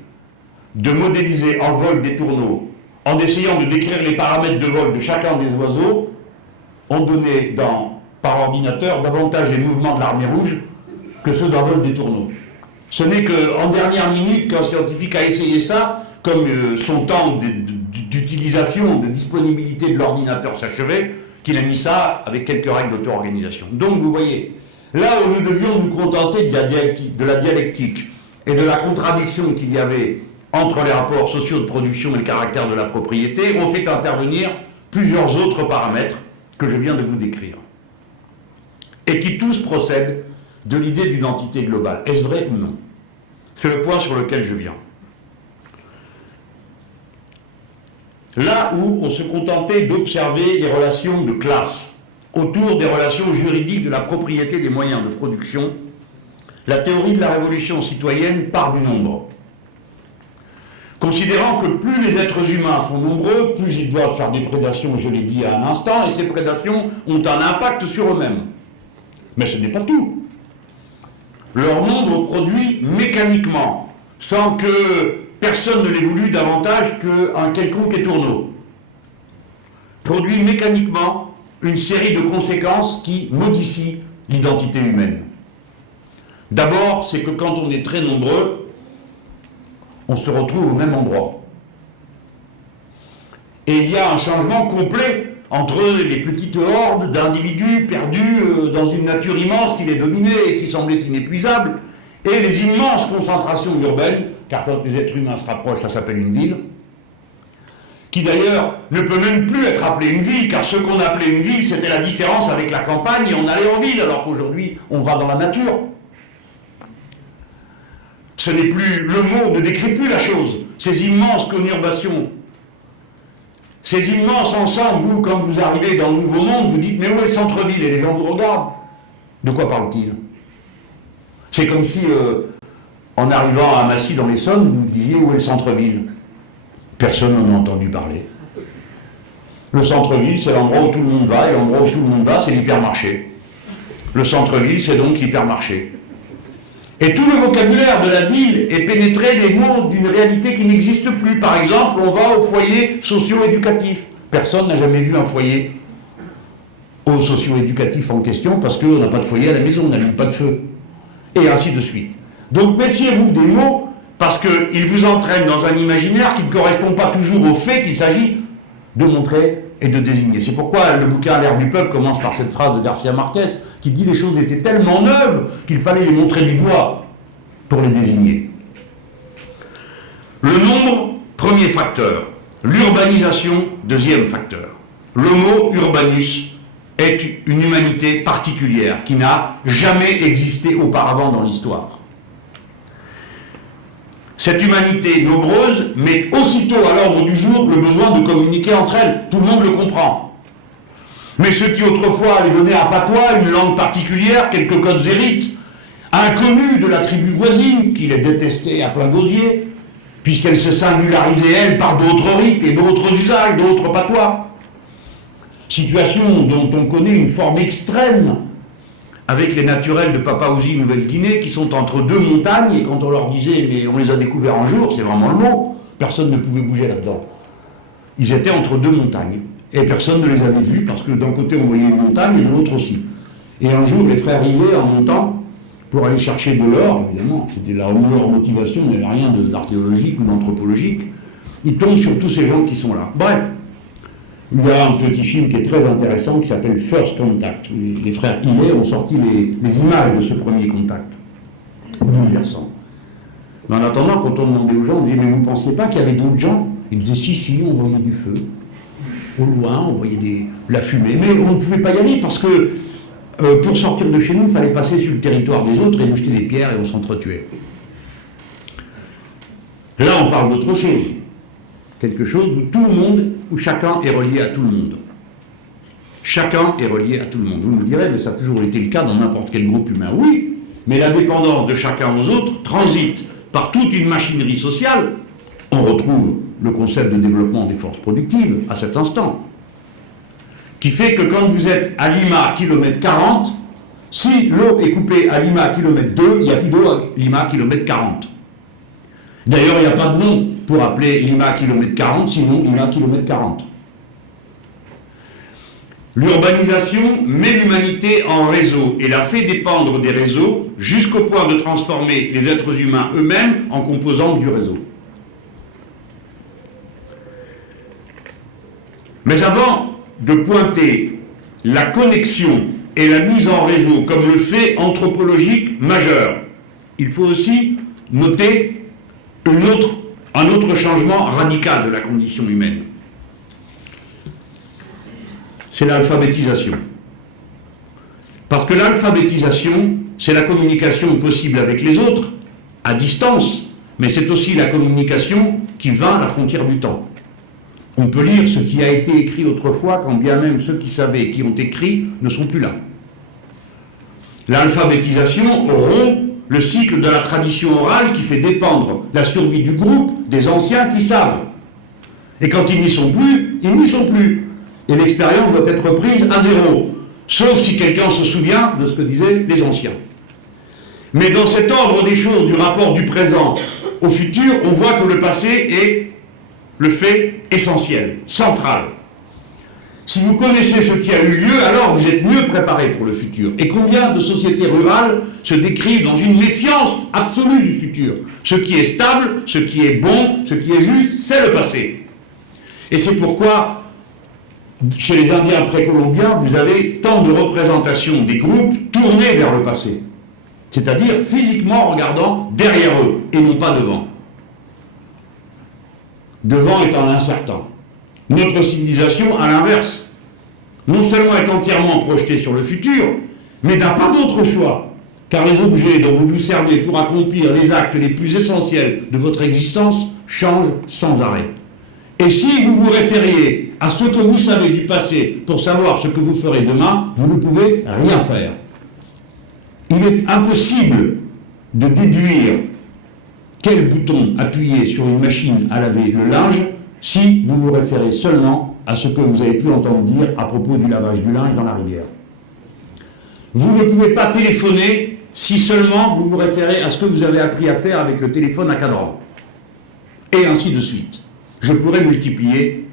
de modéliser un vol des tourneaux en essayant de décrire les paramètres de vol de chacun des oiseaux ont donné par ordinateur davantage les mouvements de l'armée rouge que ceux d'un vol des tourneaux. Ce n'est qu'en dernière minute qu'un scientifique a essayé ça, comme son temps d'utilisation, de disponibilité de l'ordinateur s'achevait, qu'il a mis ça avec quelques règles d'auto-organisation. Donc vous voyez, là où nous devions nous contenter de la dialectique et de la contradiction qu'il y avait entre les rapports sociaux de production et le caractère de la propriété, on fait intervenir plusieurs autres paramètres que je viens de vous décrire. Et qui tous procèdent de l'idée d'une entité globale. Est-ce vrai ou non? C'est le point sur lequel je viens. Là où on se contentait d'observer les relations de classe autour des relations juridiques de la propriété des moyens de production, la théorie de la révolution citoyenne part du nombre. Considérant que plus les êtres humains sont nombreux, plus ils doivent faire des prédations, je l'ai dit à un instant, et ces prédations ont un impact sur eux-mêmes. Mais ce n'est pas tout. Leur nombre produit mécaniquement, sans que personne ne l'ait voulu davantage qu'un quelconque étourneau, produit mécaniquement une série de conséquences qui modifient l'identité humaine. D'abord, c'est que quand on est très nombreux, on se retrouve au même endroit. Et il y a un changement complet entre les petites hordes d'individus perdus dans une nature immense qui les dominait et qui semblait inépuisable, et les immenses concentrations urbaines, car quand les êtres humains se rapprochent, ça s'appelle une ville, qui d'ailleurs ne peut même plus être appelée une ville, car ce qu'on appelait une ville, c'était la différence avec la campagne, et on allait en ville, alors qu'aujourd'hui, on va dans la nature. Ce n'est plus, le mot ne décrit plus la chose. Ces immenses conurbations, ces immenses ensembles où, quand vous arrivez dans le Nouveau Monde, vous dites « mais où est le centre-ville ?» et les gens vous regardent. De quoi parle-t-il? C'est comme si, en arrivant à Massy dans l'Essonne, vous me disiez « où est le centre-ville ?» Personne n'en a entendu parler. Le centre-ville, c'est l'endroit où tout le monde va, et l'endroit où tout le monde va, c'est l'hypermarché. Le centre-ville, c'est donc l'hypermarché. Et tout le vocabulaire de la ville est pénétré des mots d'une réalité qui n'existe plus. Par exemple, on va au foyer socio-éducatif. Personne n'a jamais vu un foyer au socio-éducatif en question parce qu'on n'a pas de foyer à la maison, on n'allume pas de feu. Et ainsi de suite. Donc méfiez-vous des mots parce qu'ils vous entraînent dans un imaginaire qui ne correspond pas toujours au fait qu'il s'agit de montrer et de désigner. C'est pourquoi le bouquin L'ère du peuple commence par cette phrase de Garcia Marquez qui dit les choses étaient tellement neuves qu'il fallait les montrer du doigt pour les désigner. Le nombre, premier facteur. L'urbanisation, deuxième facteur. Le mot urbanus est une humanité particulière qui n'a jamais existé auparavant dans l'histoire. Cette humanité nombreuse met aussitôt à l'ordre du jour le besoin de communiquer entre elles. Tout le monde le comprend. Mais ceux qui autrefois allaient donner un patois, une langue particulière, quelques codes et rites, inconnus de la tribu voisine, qui les détestait à plein gosier, puisqu'elle se singularisait, elle, par d'autres rites et d'autres usages, d'autres patois. Situation dont on connaît une forme extrême avec les naturels de Papouasie Nouvelle-Guinée qui sont entre deux montagnes, et quand on leur disait mais on les a découverts un jour, c'est vraiment le mot, personne ne pouvait bouger là-dedans. Ils étaient entre deux montagnes et personne ne les avait vus parce que d'un côté on voyait une montagne et de l'autre aussi. Et un jour les frères Hillet, en montant pour aller chercher de l'or, évidemment, c'était leur motivation, il n'y avait rien d'archéologique ou d'anthropologique, ils tombent sur tous ces gens qui sont là. Bref. Il y a un petit film qui est très intéressant qui s'appelle First Contact. Les frères Hillet ont sorti les images de ce premier contact. Bouleversant. Mais en attendant, quand on demandait aux gens, on disait mais vous ne pensiez pas qu'il y avait d'autres gens? Ils disaient si, on voyait du feu. Au loin, on voyait la fumée. Mais on ne pouvait pas y aller parce que pour sortir de chez nous, il fallait passer sur le territoire des autres et nous jeter des pierres et on s'entretuait. Là, on parle d'autre chose. Quelque chose où tout le monde, où chacun est relié à tout le monde. Chacun est relié à tout le monde. Vous me direz, mais ça a toujours été le cas dans n'importe quel groupe humain. Oui, mais la dépendance de chacun aux autres transite par toute une machinerie sociale. On retrouve le concept de développement des forces productives à cet instant, qui fait que quand vous êtes à Lima, kilomètre 40, si l'eau est coupée à Lima, kilomètre 2, il n'y a plus d'eau à Lima, kilomètre 40. D'ailleurs, il n'y a pas de nom pour appeler Lima kilomètre 40, sinon Lima kilomètre 40. L'urbanisation met l'humanité en réseau et la fait dépendre des réseaux jusqu'au point de transformer les êtres humains eux-mêmes en composantes du réseau. Mais avant de pointer la connexion et la mise en réseau comme le fait anthropologique majeur, il faut aussi noter un autre changement radical de la condition humaine. C'est l'alphabétisation. Parce que l'alphabétisation, c'est la communication possible avec les autres, à distance, mais c'est aussi la communication qui va à la frontière du temps. On peut lire ce qui a été écrit autrefois, quand bien même ceux qui savaient et qui ont écrit ne sont plus là. L'alphabétisation rompt le cycle de la tradition orale qui fait dépendre la survie du groupe des anciens qui savent. Et quand ils n'y sont plus, ils n'y sont plus. Et l'expérience doit être prise à zéro, sauf si quelqu'un se souvient de ce que disaient les anciens. Mais dans cet ordre des choses du rapport du présent au futur, on voit que le passé est le fait essentiel, central. Si vous connaissez ce qui a eu lieu, alors vous êtes mieux préparé pour le futur. Et combien de sociétés rurales se décrivent dans une méfiance absolue du futur? Ce qui est stable, ce qui est bon, ce qui est juste, c'est le passé. Et c'est pourquoi, chez les Indiens précolombiens, vous avez tant de représentations des groupes tournés vers le passé. C'est-à-dire physiquement regardant derrière eux et non pas devant. Devant étant l'incertain. Notre civilisation, à l'inverse, non seulement est entièrement projetée sur le futur, mais n'a pas d'autre choix, car les objets dont vous vous servez pour accomplir les actes les plus essentiels de votre existence changent sans arrêt. Et si vous vous référiez à ce que vous savez du passé pour savoir ce que vous ferez demain, vous ne pouvez rien faire. Il est impossible de déduire quel bouton appuyer sur une machine à laver le linge si vous vous référez seulement à ce que vous avez pu entendre dire à propos du lavage du linge dans la rivière. Vous ne pouvez pas téléphoner si seulement vous vous référez à ce que vous avez appris à faire avec le téléphone à cadran. Et ainsi de suite. Je pourrais multiplier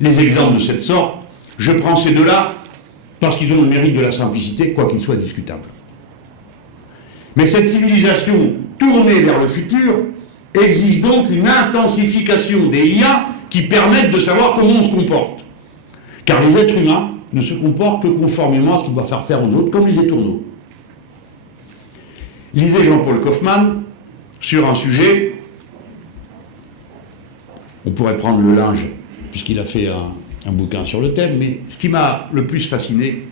les exemples de cette sorte. Je prends ces deux-là parce qu'ils ont le mérite de la simplicité, quoi qu'ils soient discutables. Mais cette civilisation tournée vers le futur exige donc une intensification des liens qui permettent de savoir comment on se comporte. Car les êtres humains ne se comportent que conformément à ce qu'ils doivent faire aux autres, comme les étourneaux. Lisez Jean-Paul Kaufmann sur un sujet, on pourrait prendre le linge, puisqu'il a fait un bouquin sur le thème, mais ce qui m'a le plus fasciné,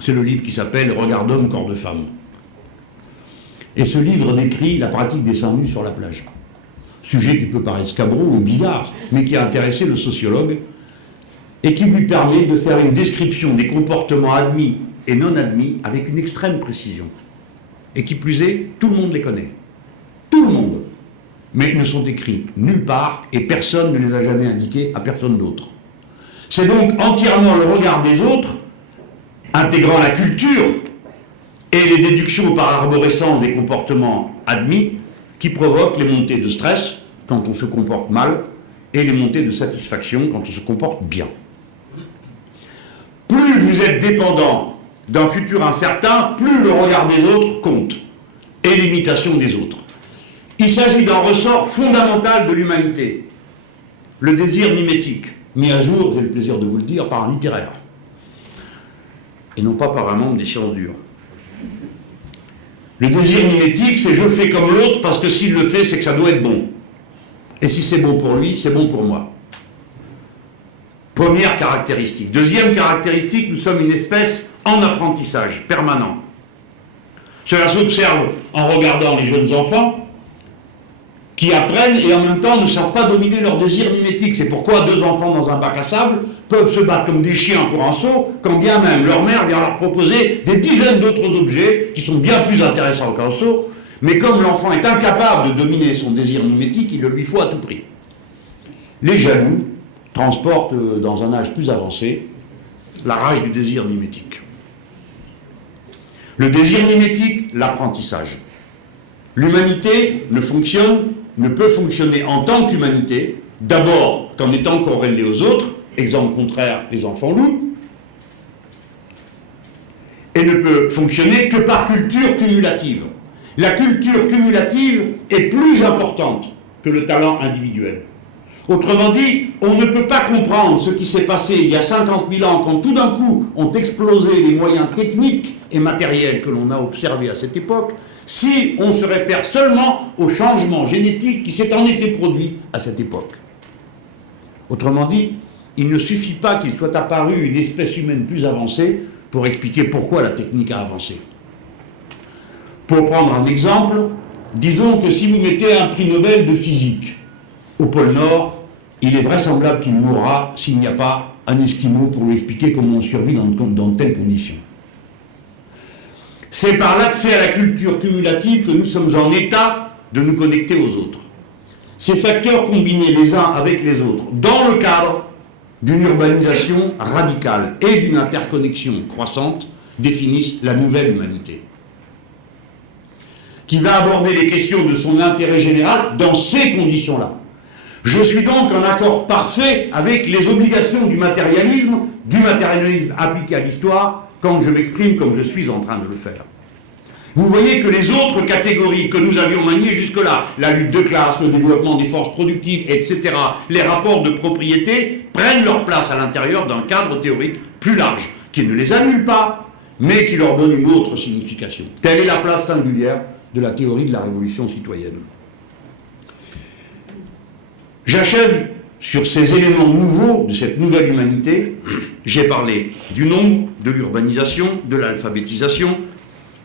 c'est le livre qui s'appelle « Regard d'homme, corps de femme ». Et ce livre décrit la pratique des seins nus sur la plage. Sujet qui peut paraître scabreux ou bizarre, mais qui a intéressé le sociologue et qui lui permet de faire une description des comportements admis et non admis avec une extrême précision. Et qui plus est, tout le monde les connaît. Tout le monde. Mais ils ne sont écrits nulle part et personne ne les a jamais indiqués à personne d'autre. C'est donc entièrement le regard des autres, intégrant la culture et les déductions par arborescence des comportements admis, qui provoquent les montées de stress quand on se comporte mal et les montées de satisfaction quand on se comporte bien. Plus vous êtes dépendant d'un futur incertain, plus le regard des autres compte et l'imitation des autres. Il s'agit d'un ressort fondamental de l'humanité, le désir mimétique, mis à jour, j'ai le plaisir de vous le dire, par un littéraire, et non pas par un membre des sciences dures. Le désir mimétique, c'est je fais comme l'autre parce que s'il le fait, c'est que ça doit être bon. Et si c'est bon pour lui, c'est bon pour moi. Première caractéristique. Deuxième caractéristique, nous sommes une espèce en apprentissage permanent. Cela s'observe en regardant les jeunes enfants qui apprennent et en même temps ne savent pas dominer leur désir mimétique. C'est pourquoi deux enfants dans un bac à sable peuvent se battre comme des chiens pour un seau, quand bien même leur mère vient leur proposer des dizaines d'autres objets qui sont bien plus intéressants qu'un seau, mais comme l'enfant est incapable de dominer son désir mimétique, il le lui faut à tout prix. Les jaloux transportent dans un âge plus avancé la rage du désir mimétique. Le désir mimétique, l'apprentissage. L'humanité ne peut fonctionner en tant qu'humanité, d'abord qu'en étant corrélée aux autres, exemple contraire, les enfants loups, et ne peut fonctionner que par culture cumulative. La culture cumulative est plus importante que le talent individuel. Autrement dit, on ne peut pas comprendre ce qui s'est passé il y a 50 000 ans, quand tout d'un coup ont explosé les moyens techniques et matériels que l'on a observés à cette époque, si on se réfère seulement au changement génétique qui s'est en effet produit à cette époque. Autrement dit, il ne suffit pas qu'il soit apparu une espèce humaine plus avancée pour expliquer pourquoi la technique a avancé. Pour prendre un exemple, disons que si vous mettez un prix Nobel de physique au pôle Nord, il est vraisemblable qu'il mourra s'il n'y a pas un Esquimau pour lui expliquer comment on survit dans telles conditions. C'est par l'accès à la culture cumulative que nous sommes en état de nous connecter aux autres. Ces facteurs combinés les uns avec les autres, dans le cadre d'une urbanisation radicale et d'une interconnexion croissante, définissent la nouvelle humanité, qui va aborder les questions de son intérêt général dans ces conditions-là. Je suis donc en accord parfait avec les obligations du matérialisme appliqué à l'histoire, quand je m'exprime comme je suis en train de le faire. Vous voyez que les autres catégories que nous avions maniées jusque-là, la lutte de classe, le développement des forces productives, etc., les rapports de propriété, prennent leur place à l'intérieur d'un cadre théorique plus large, qui ne les annule pas, mais qui leur donne une autre signification. Telle est la place singulière de la théorie de la révolution citoyenne. J'achève sur ces éléments nouveaux de cette nouvelle humanité. J'ai parlé du nombre, de l'urbanisation, de l'alphabétisation,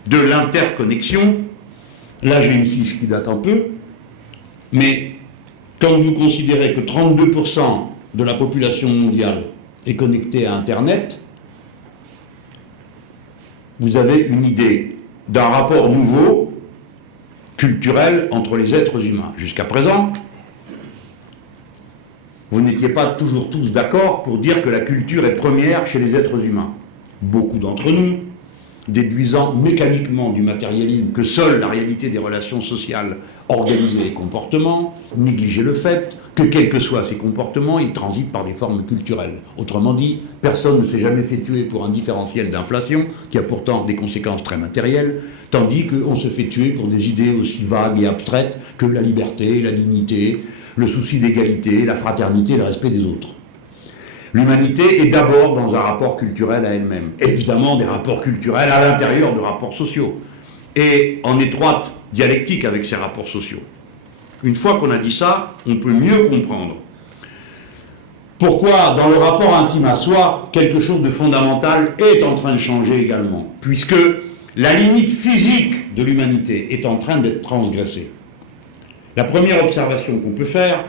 de l'interconnexion. Là, j'ai une fiche qui date un peu, mais quand vous considérez que 32% de la population mondiale est connectée à Internet, vous avez une idée d'un rapport nouveau, culturel, entre les êtres humains. Jusqu'à présent, vous n'étiez pas toujours tous d'accord pour dire que la culture est première chez les êtres humains. Beaucoup d'entre nous déduisant mécaniquement du matérialisme que seule la réalité des relations sociales organisait les comportements, négliger le fait que, quels que soient ces comportements, ils transitent par des formes culturelles. Autrement dit, personne ne s'est jamais fait tuer pour un différentiel d'inflation, qui a pourtant des conséquences très matérielles, tandis qu'on se fait tuer pour des idées aussi vagues et abstraites que la liberté, la dignité, le souci d'égalité, la fraternité et le respect des autres. L'humanité est d'abord dans un rapport culturel à elle-même. Évidemment, des rapports culturels à l'intérieur de rapports sociaux. Et en étroite dialectique avec ces rapports sociaux. Une fois qu'on a dit ça, on peut mieux comprendre pourquoi, dans le rapport intime à soi, quelque chose de fondamental est en train de changer également. Puisque la limite physique de l'humanité est en train d'être transgressée. La première observation qu'on peut faire,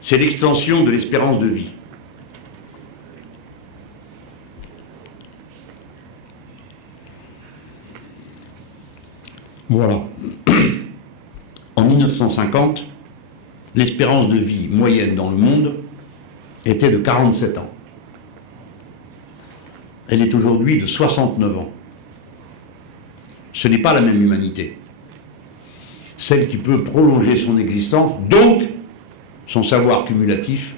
c'est l'extension de l'espérance de vie. Voilà. En 1950, l'espérance de vie moyenne dans le monde était de 47 ans. Elle est aujourd'hui de 69 ans. Ce n'est pas la même humanité. Celle qui peut prolonger son existence, donc son savoir cumulatif,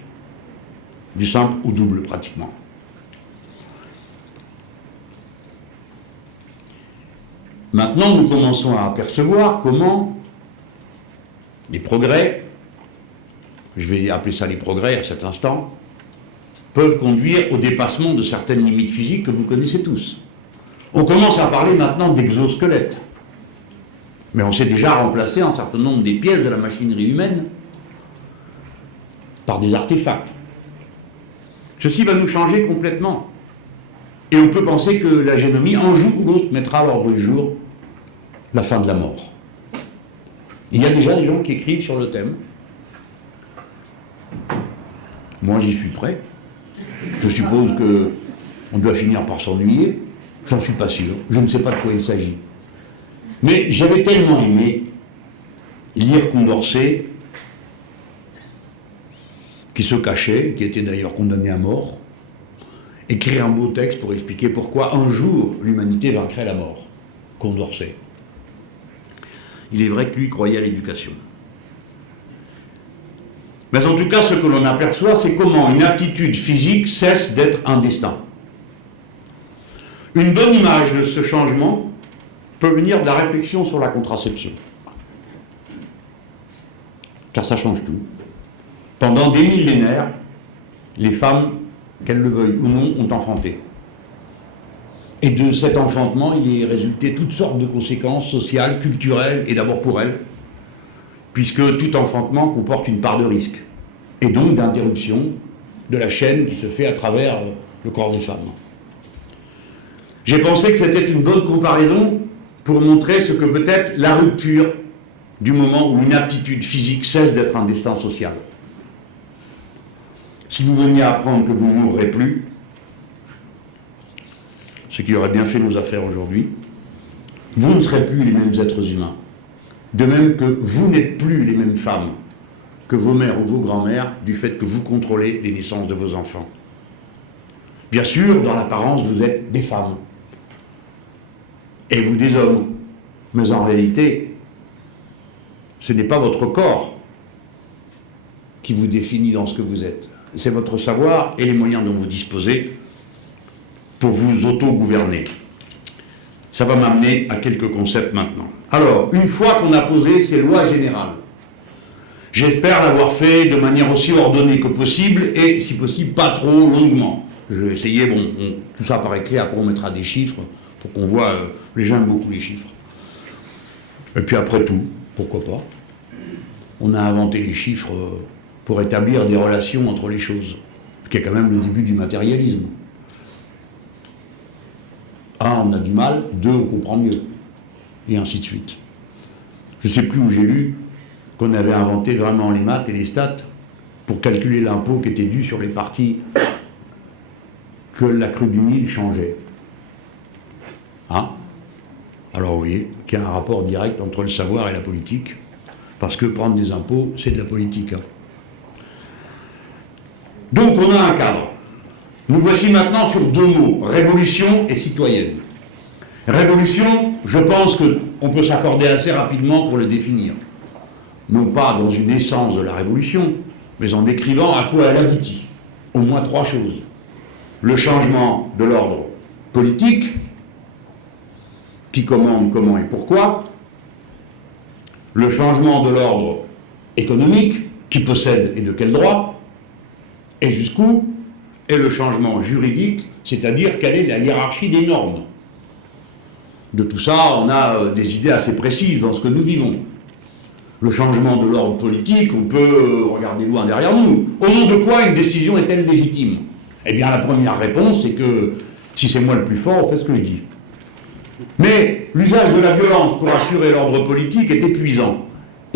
du simple au double pratiquement. Maintenant, nous commençons à apercevoir comment les progrès, je vais appeler ça les progrès à cet instant, peuvent conduire au dépassement de certaines limites physiques que vous connaissez tous. On commence à parler maintenant d'exosquelettes. Mais on s'est déjà remplacé un certain nombre des pièces de la machinerie humaine par des artefacts. Ceci va nous changer complètement. Et on peut penser que la génomie, un jour ou l'autre, mettra à l'ordre du jour la fin de la mort. Il y a déjà des gens qui écrivent sur le thème. Moi, j'y suis prêt. Je suppose qu'on doit finir par s'ennuyer. J'en suis pas sûr. Je ne sais pas de quoi il s'agit. Mais j'avais tellement aimé lire Condorcet, qui se cachait, qui était d'ailleurs condamné à mort, écrire un beau texte pour expliquer pourquoi un jour l'humanité vaincrait la mort. Condorcet. Il est vrai que lui croyait à l'éducation. Mais en tout cas, ce que l'on aperçoit, c'est comment une aptitude physique cesse d'être un destin. Une bonne image de ce changement peut venir de la réflexion sur la contraception. Car ça change tout. Pendant des millénaires, les femmes, qu'elles le veuillent ou non, ont enfanté. Et de cet enfantement, il est résulté toutes sortes de conséquences sociales, culturelles, et d'abord pour elles, puisque tout enfantement comporte une part de risque, et donc d'interruption de la chaîne qui se fait à travers le corps des femmes. J'ai pensé que c'était une bonne comparaison pour montrer ce que peut être la rupture du moment où une aptitude physique cesse d'être un destin social. Si vous veniez apprendre que vous ne mourrez plus, ce qui aurait bien fait nos affaires aujourd'hui, vous ne serez plus les mêmes êtres humains. De même que vous n'êtes plus les mêmes femmes que vos mères ou vos grands-mères du fait que vous contrôlez les naissances de vos enfants. Bien sûr, dans l'apparence, vous êtes des femmes. Et vous des hommes. Mais en réalité, ce n'est pas votre corps qui vous définit dans ce que vous êtes. C'est votre savoir et les moyens dont vous disposez pour vous auto-gouverner. Ça va m'amener à quelques concepts maintenant. Alors, une fois qu'on a posé ces lois générales, j'espère l'avoir fait de manière aussi ordonnée que possible et, si possible, pas trop longuement. Je vais essayer, tout ça paraît clair, après on mettra des chiffres pour qu'on voit, les gens aiment beaucoup les chiffres. Et puis après tout, pourquoi pas, on a inventé les chiffres pour établir des relations entre les choses, ce qui est quand même le début du matérialisme. 1, on a du mal, 2, on comprend mieux, et ainsi de suite. Je ne sais plus où j'ai lu qu'on avait inventé vraiment les maths et les stats pour calculer l'impôt qui était dû sur les parties que la crue du Nil changeait. Hein? Alors vous voyez qu'il y a un rapport direct entre le savoir et la politique, parce que prendre des impôts, c'est de la politique. Hein. Donc on a un cadre. Nous voici maintenant sur deux mots, révolution et citoyenne. Révolution, je pense qu'on peut s'accorder assez rapidement pour le définir. Non pas dans une essence de la révolution, mais en décrivant à quoi elle aboutit. Au moins trois choses. Le changement de l'ordre politique, qui commande comment et pourquoi. Le changement de l'ordre économique, qui possède et de quel droit, et jusqu'où. Et le changement juridique, c'est-à-dire quelle est la hiérarchie des normes. De tout ça, on a des idées assez précises dans ce que nous vivons. Le changement de l'ordre politique, on peut regarder loin derrière nous. Au nom de quoi une décision est-elle légitime? Eh bien, la première réponse, c'est que si c'est moi le plus fort, on fait ce que je dis. Mais l'usage de la violence pour assurer l'ordre politique est épuisant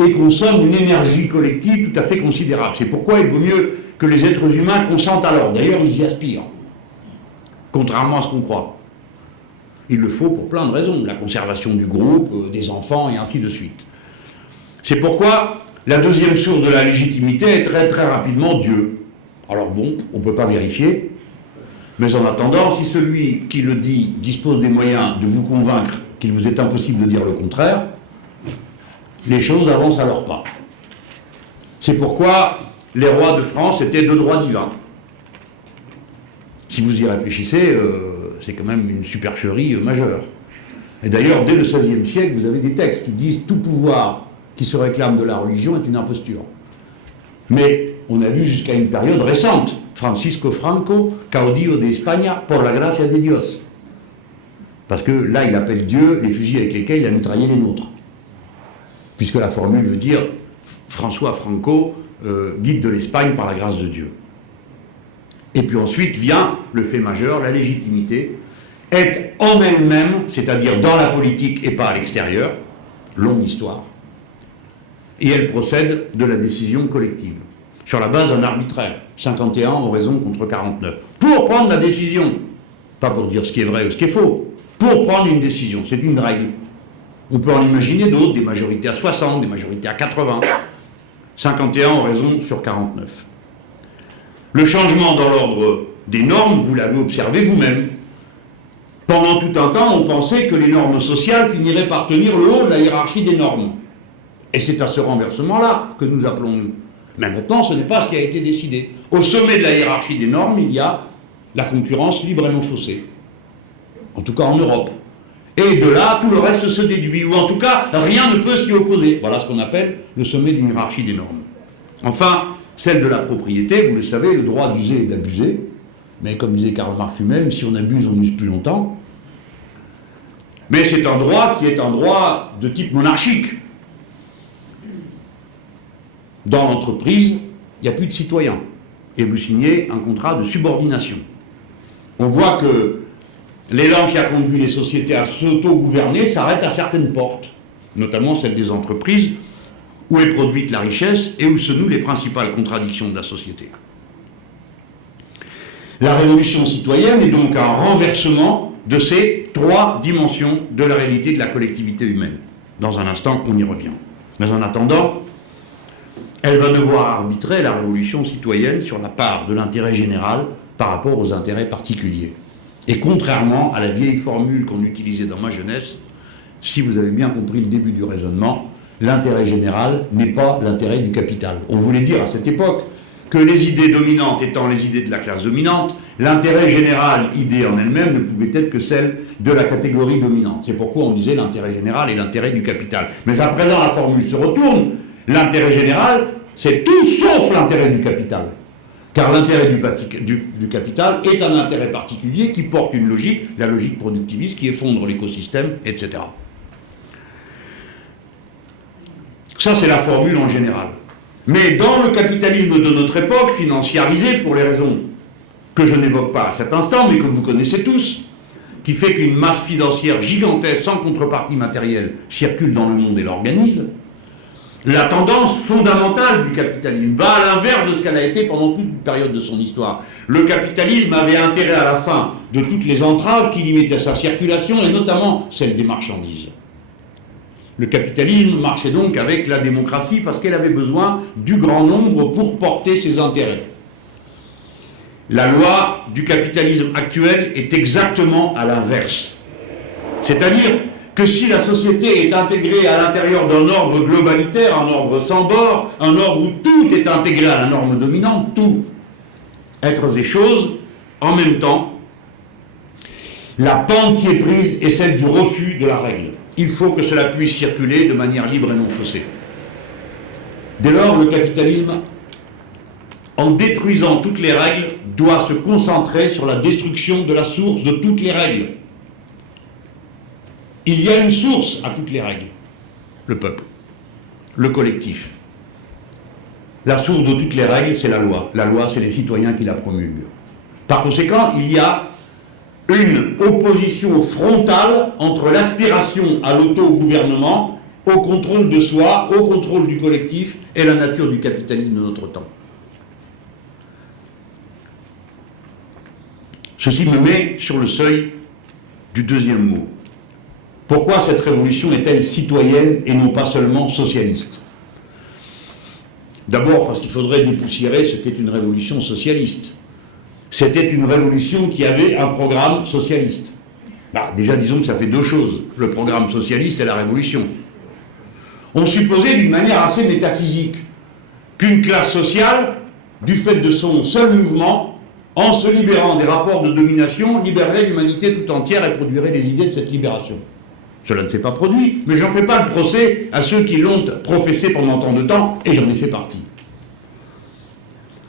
et consomme une énergie collective tout à fait considérable. C'est pourquoi il vaut mieux que les êtres humains consentent à l'ordre. D'ailleurs, ils y aspirent, contrairement à ce qu'on croit. Il le faut pour plein de raisons, la conservation du groupe, des enfants et ainsi de suite. C'est pourquoi la deuxième source de la légitimité est très très rapidement Dieu. Alors bon, on ne peut pas vérifier, mais en attendant, si celui qui le dit dispose des moyens de vous convaincre qu'il vous est impossible de dire le contraire, les choses avancent à leur pas. C'est pourquoi les rois de France étaient de droit divin. Si vous y réfléchissez, c'est quand même une supercherie majeure. Et d'ailleurs, dès le XVIe siècle, vous avez des textes qui disent « tout pouvoir qui se réclame de la religion est une imposture ». Mais on a vu jusqu'à une période récente, Francisco Franco, caudillo de España por la gracia de Dios. Parce que là, il appelle Dieu les fusils avec lesquels il a mitraillé les nôtres. Puisque la formule veut dire François Franco, guide de l'Espagne par la grâce de Dieu. Et puis ensuite vient le fait majeur, la légitimité, est en elle-même, c'est-à-dire dans la politique et pas à l'extérieur, longue histoire, et elle procède de la décision collective, sur la base d'un arbitraire. 51 ont raison contre 49. Pour prendre la décision, pas pour dire ce qui est vrai ou ce qui est faux, pour prendre une décision, c'est une règle. On peut en imaginer d'autres, des majorités à 60, des majorités à 80. 51 ont raison sur 49. Le changement dans l'ordre des normes, vous l'avez observé vous-même. Pendant tout un temps, on pensait que les normes sociales finiraient par tenir le haut de la hiérarchie des normes. Et c'est à ce renversement-là que nous appelons nous. Mais maintenant, ce n'est pas ce qui a été décidé. Au sommet de la hiérarchie des normes, il y a la concurrence libre et non faussée. En tout cas en Europe. Et de là, tout le reste se déduit, ou en tout cas, rien ne peut s'y opposer. Voilà ce qu'on appelle le sommet d'une hiérarchie des normes. Enfin, celle de la propriété, vous le savez, le droit d'user et d'abuser. Mais comme disait Karl Marx lui-même, si on abuse, on n'use plus longtemps. Mais c'est un droit qui est un droit de type monarchique. Dans l'entreprise, il n'y a plus de citoyens. Et vous signez un contrat de subordination. On voit que l'élan qui a conduit les sociétés à s'auto-gouverner s'arrête à certaines portes, notamment celle des entreprises, où est produite la richesse et où se nouent les principales contradictions de la société. La révolution citoyenne est donc un renversement de ces trois dimensions de la réalité de la collectivité humaine. Dans un instant, on y revient. Mais en attendant, elle va devoir arbitrer, la révolution citoyenne, sur la part de l'intérêt général par rapport aux intérêts particuliers. Et contrairement à la vieille formule qu'on utilisait dans ma jeunesse, si vous avez bien compris le début du raisonnement, l'intérêt général n'est pas l'intérêt du capital. On voulait dire à cette époque que les idées dominantes étant les idées de la classe dominante, l'intérêt général, idée en elle-même, ne pouvait être que celle de la catégorie dominante. C'est pourquoi on disait l'intérêt général et l'intérêt du capital. Mais à présent, la formule se retourne. L'intérêt général, c'est tout sauf l'intérêt du capital. Car l'intérêt du capital est un intérêt particulier qui porte une logique, la logique productiviste, qui effondre l'écosystème, etc. Ça, c'est la formule en général. Mais dans le capitalisme de notre époque, financiarisé pour les raisons que je n'évoque pas à cet instant, mais que vous connaissez tous, qui fait qu'une masse financière gigantesque, sans contrepartie matérielle, circule dans le monde et l'organise, la tendance fondamentale du capitalisme va à l'inverse de ce qu'elle a été pendant toute une période de son histoire. Le capitalisme avait intérêt à la fin de toutes les entraves qui limitaient sa circulation, et notamment celle des marchandises. Le capitalisme marchait donc avec la démocratie parce qu'elle avait besoin du grand nombre pour porter ses intérêts. La loi du capitalisme actuel est exactement à l'inverse. C'est-à-dire que si la société est intégrée à l'intérieur d'un ordre globalitaire, un ordre sans bord, un ordre où tout est intégré à la norme dominante, tout, êtres et choses, en même temps, la pente qui est prise est celle du refus de la règle. Il faut que cela puisse circuler de manière libre et non faussée. Dès lors, le capitalisme, en détruisant toutes les règles, doit se concentrer sur la destruction de la source de toutes les règles. Il y a une source à toutes les règles, le peuple, le collectif. La source de toutes les règles, c'est la loi. La loi, c'est les citoyens qui la promulguent. Par conséquent, il y a une opposition frontale entre l'aspiration à l'autogouvernement, au contrôle de soi, au contrôle du collectif et la nature du capitalisme de notre temps. Ceci me met sur le seuil du deuxième mot. Pourquoi cette révolution est-elle citoyenne et non pas seulement socialiste? D'abord parce qu'il faudrait dépoussiérer ce qu'est une révolution socialiste. C'était une révolution qui avait un programme socialiste. Déjà, disons que ça fait deux choses, le programme socialiste et la révolution. On supposait d'une manière assez métaphysique qu'une classe sociale, du fait de son seul mouvement, en se libérant des rapports de domination, libérerait l'humanité tout entière et produirait les idées de cette libération. Cela ne s'est pas produit, mais je n'en fais pas le procès à ceux qui l'ont professé pendant tant de temps, et j'en ai fait partie.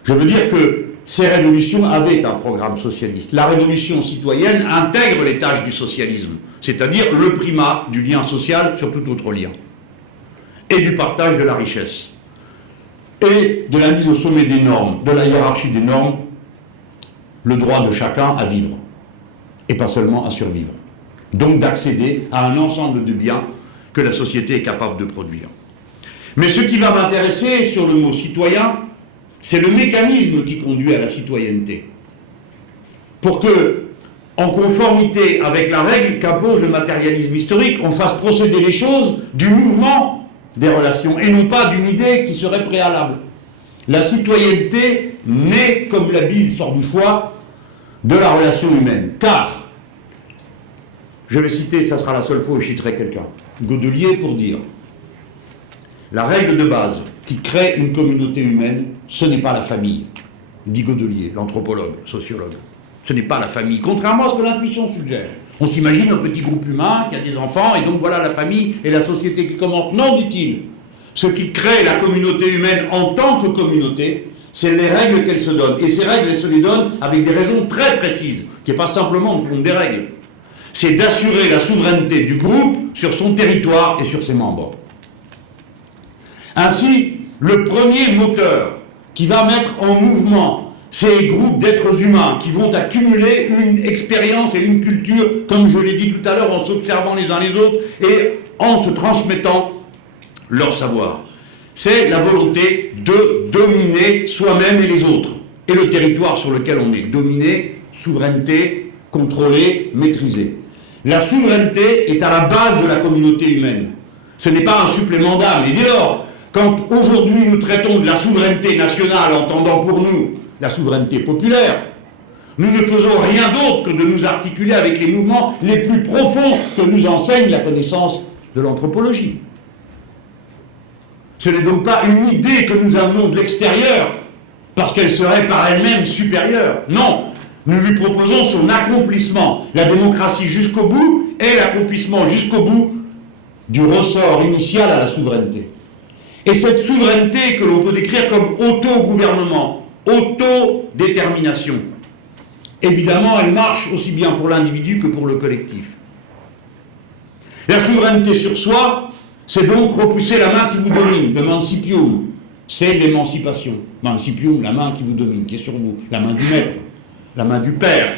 Je veux dire que ces révolutions avaient un programme socialiste. La révolution citoyenne intègre les tâches du socialisme, c'est-à-dire le primat du lien social sur tout autre lien, et du partage de la richesse, et de la mise au sommet des normes, de la hiérarchie des normes, le droit de chacun à vivre, et pas seulement à survivre. Donc d'accéder à un ensemble de biens que la société est capable de produire. Mais ce qui va m'intéresser sur le mot citoyen, c'est le mécanisme qui conduit à la citoyenneté. Pour que, en conformité avec la règle qu'impose le matérialisme historique, on fasse procéder les choses du mouvement des relations, et non pas d'une idée qui serait préalable. La citoyenneté naît, comme la bile sort du foie, de la relation humaine. Car, je vais citer, ça sera la seule fois où je citerai quelqu'un, Godelier pour dire, la règle de base qui crée une communauté humaine, ce n'est pas la famille, dit Godelier, l'anthropologue, sociologue. Ce n'est pas la famille, contrairement à ce que l'intuition suggère. On s'imagine un petit groupe humain qui a des enfants, et donc voilà la famille et la société qui commence. Non, dit-il, ce qui crée la communauté humaine en tant que communauté, c'est les règles qu'elle se donne. Et ces règles, elle se les donne avec des raisons très précises, qui n'est pas simplement de prendre des règles. C'est d'assurer la souveraineté du groupe sur son territoire et sur ses membres. Ainsi, le premier moteur qui va mettre en mouvement ces groupes d'êtres humains qui vont accumuler une expérience et une culture, comme je l'ai dit tout à l'heure, en s'observant les uns les autres et en se transmettant leur savoir, c'est la volonté de dominer soi-même et les autres, et le territoire sur lequel on est. Dominer, souveraineté, contrôler, maîtriser. La souveraineté est à la base de la communauté humaine. Ce n'est pas un supplément d'âme. Et dès lors, quand aujourd'hui nous traitons de la souveraineté nationale, entendant pour nous la souveraineté populaire, nous ne faisons rien d'autre que de nous articuler avec les mouvements les plus profonds que nous enseigne la connaissance de l'anthropologie. Ce n'est donc pas une idée que nous amenons de l'extérieur, parce qu'elle serait par elle-même supérieure. Non, nous lui proposons son accomplissement. La démocratie jusqu'au bout est l'accomplissement jusqu'au bout du ressort initial à la souveraineté. Et cette souveraineté que l'on peut décrire comme autogouvernement, autodétermination, évidemment, elle marche aussi bien pour l'individu que pour le collectif. La souveraineté sur soi, c'est donc repousser la main qui vous domine, le mancipium, c'est l'émancipation. Mancipium, la main qui vous domine, qui est sur vous, la main du maître, la main du père.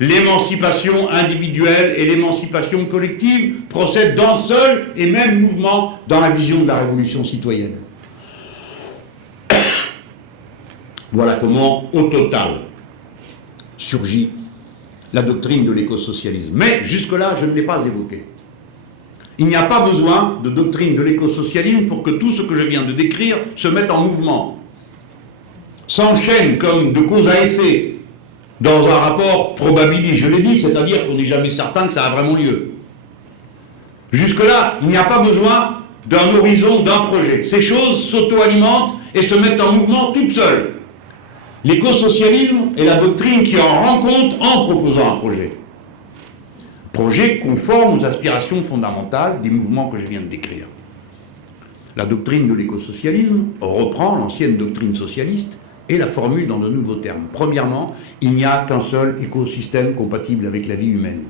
L'émancipation individuelle et l'émancipation collective procèdent d'un seul et même mouvement dans la vision de la révolution citoyenne. Voilà comment, au total, surgit la doctrine de l'écosocialisme. Mais jusque-là, je ne l'ai pas évoqué. Il n'y a pas besoin de doctrine de l'écosocialisme pour que tout ce que je viens de décrire se mette en mouvement. s'enchaînent comme de cause à effet dans un rapport probabiliste, je l'ai dit, c'est-à-dire qu'on n'est jamais certain que ça a vraiment lieu. Jusque-là, il n'y a pas besoin d'un horizon, d'un projet. Ces choses s'auto-alimentent et se mettent en mouvement toutes seules. L'écosocialisme est la doctrine qui en rend compte en proposant un projet. Projet conforme aux aspirations fondamentales des mouvements que je viens de décrire. La doctrine de l'écosocialisme reprend l'ancienne doctrine socialiste et la formule dans de nouveaux termes. Premièrement, il n'y a qu'un seul écosystème compatible avec la vie humaine.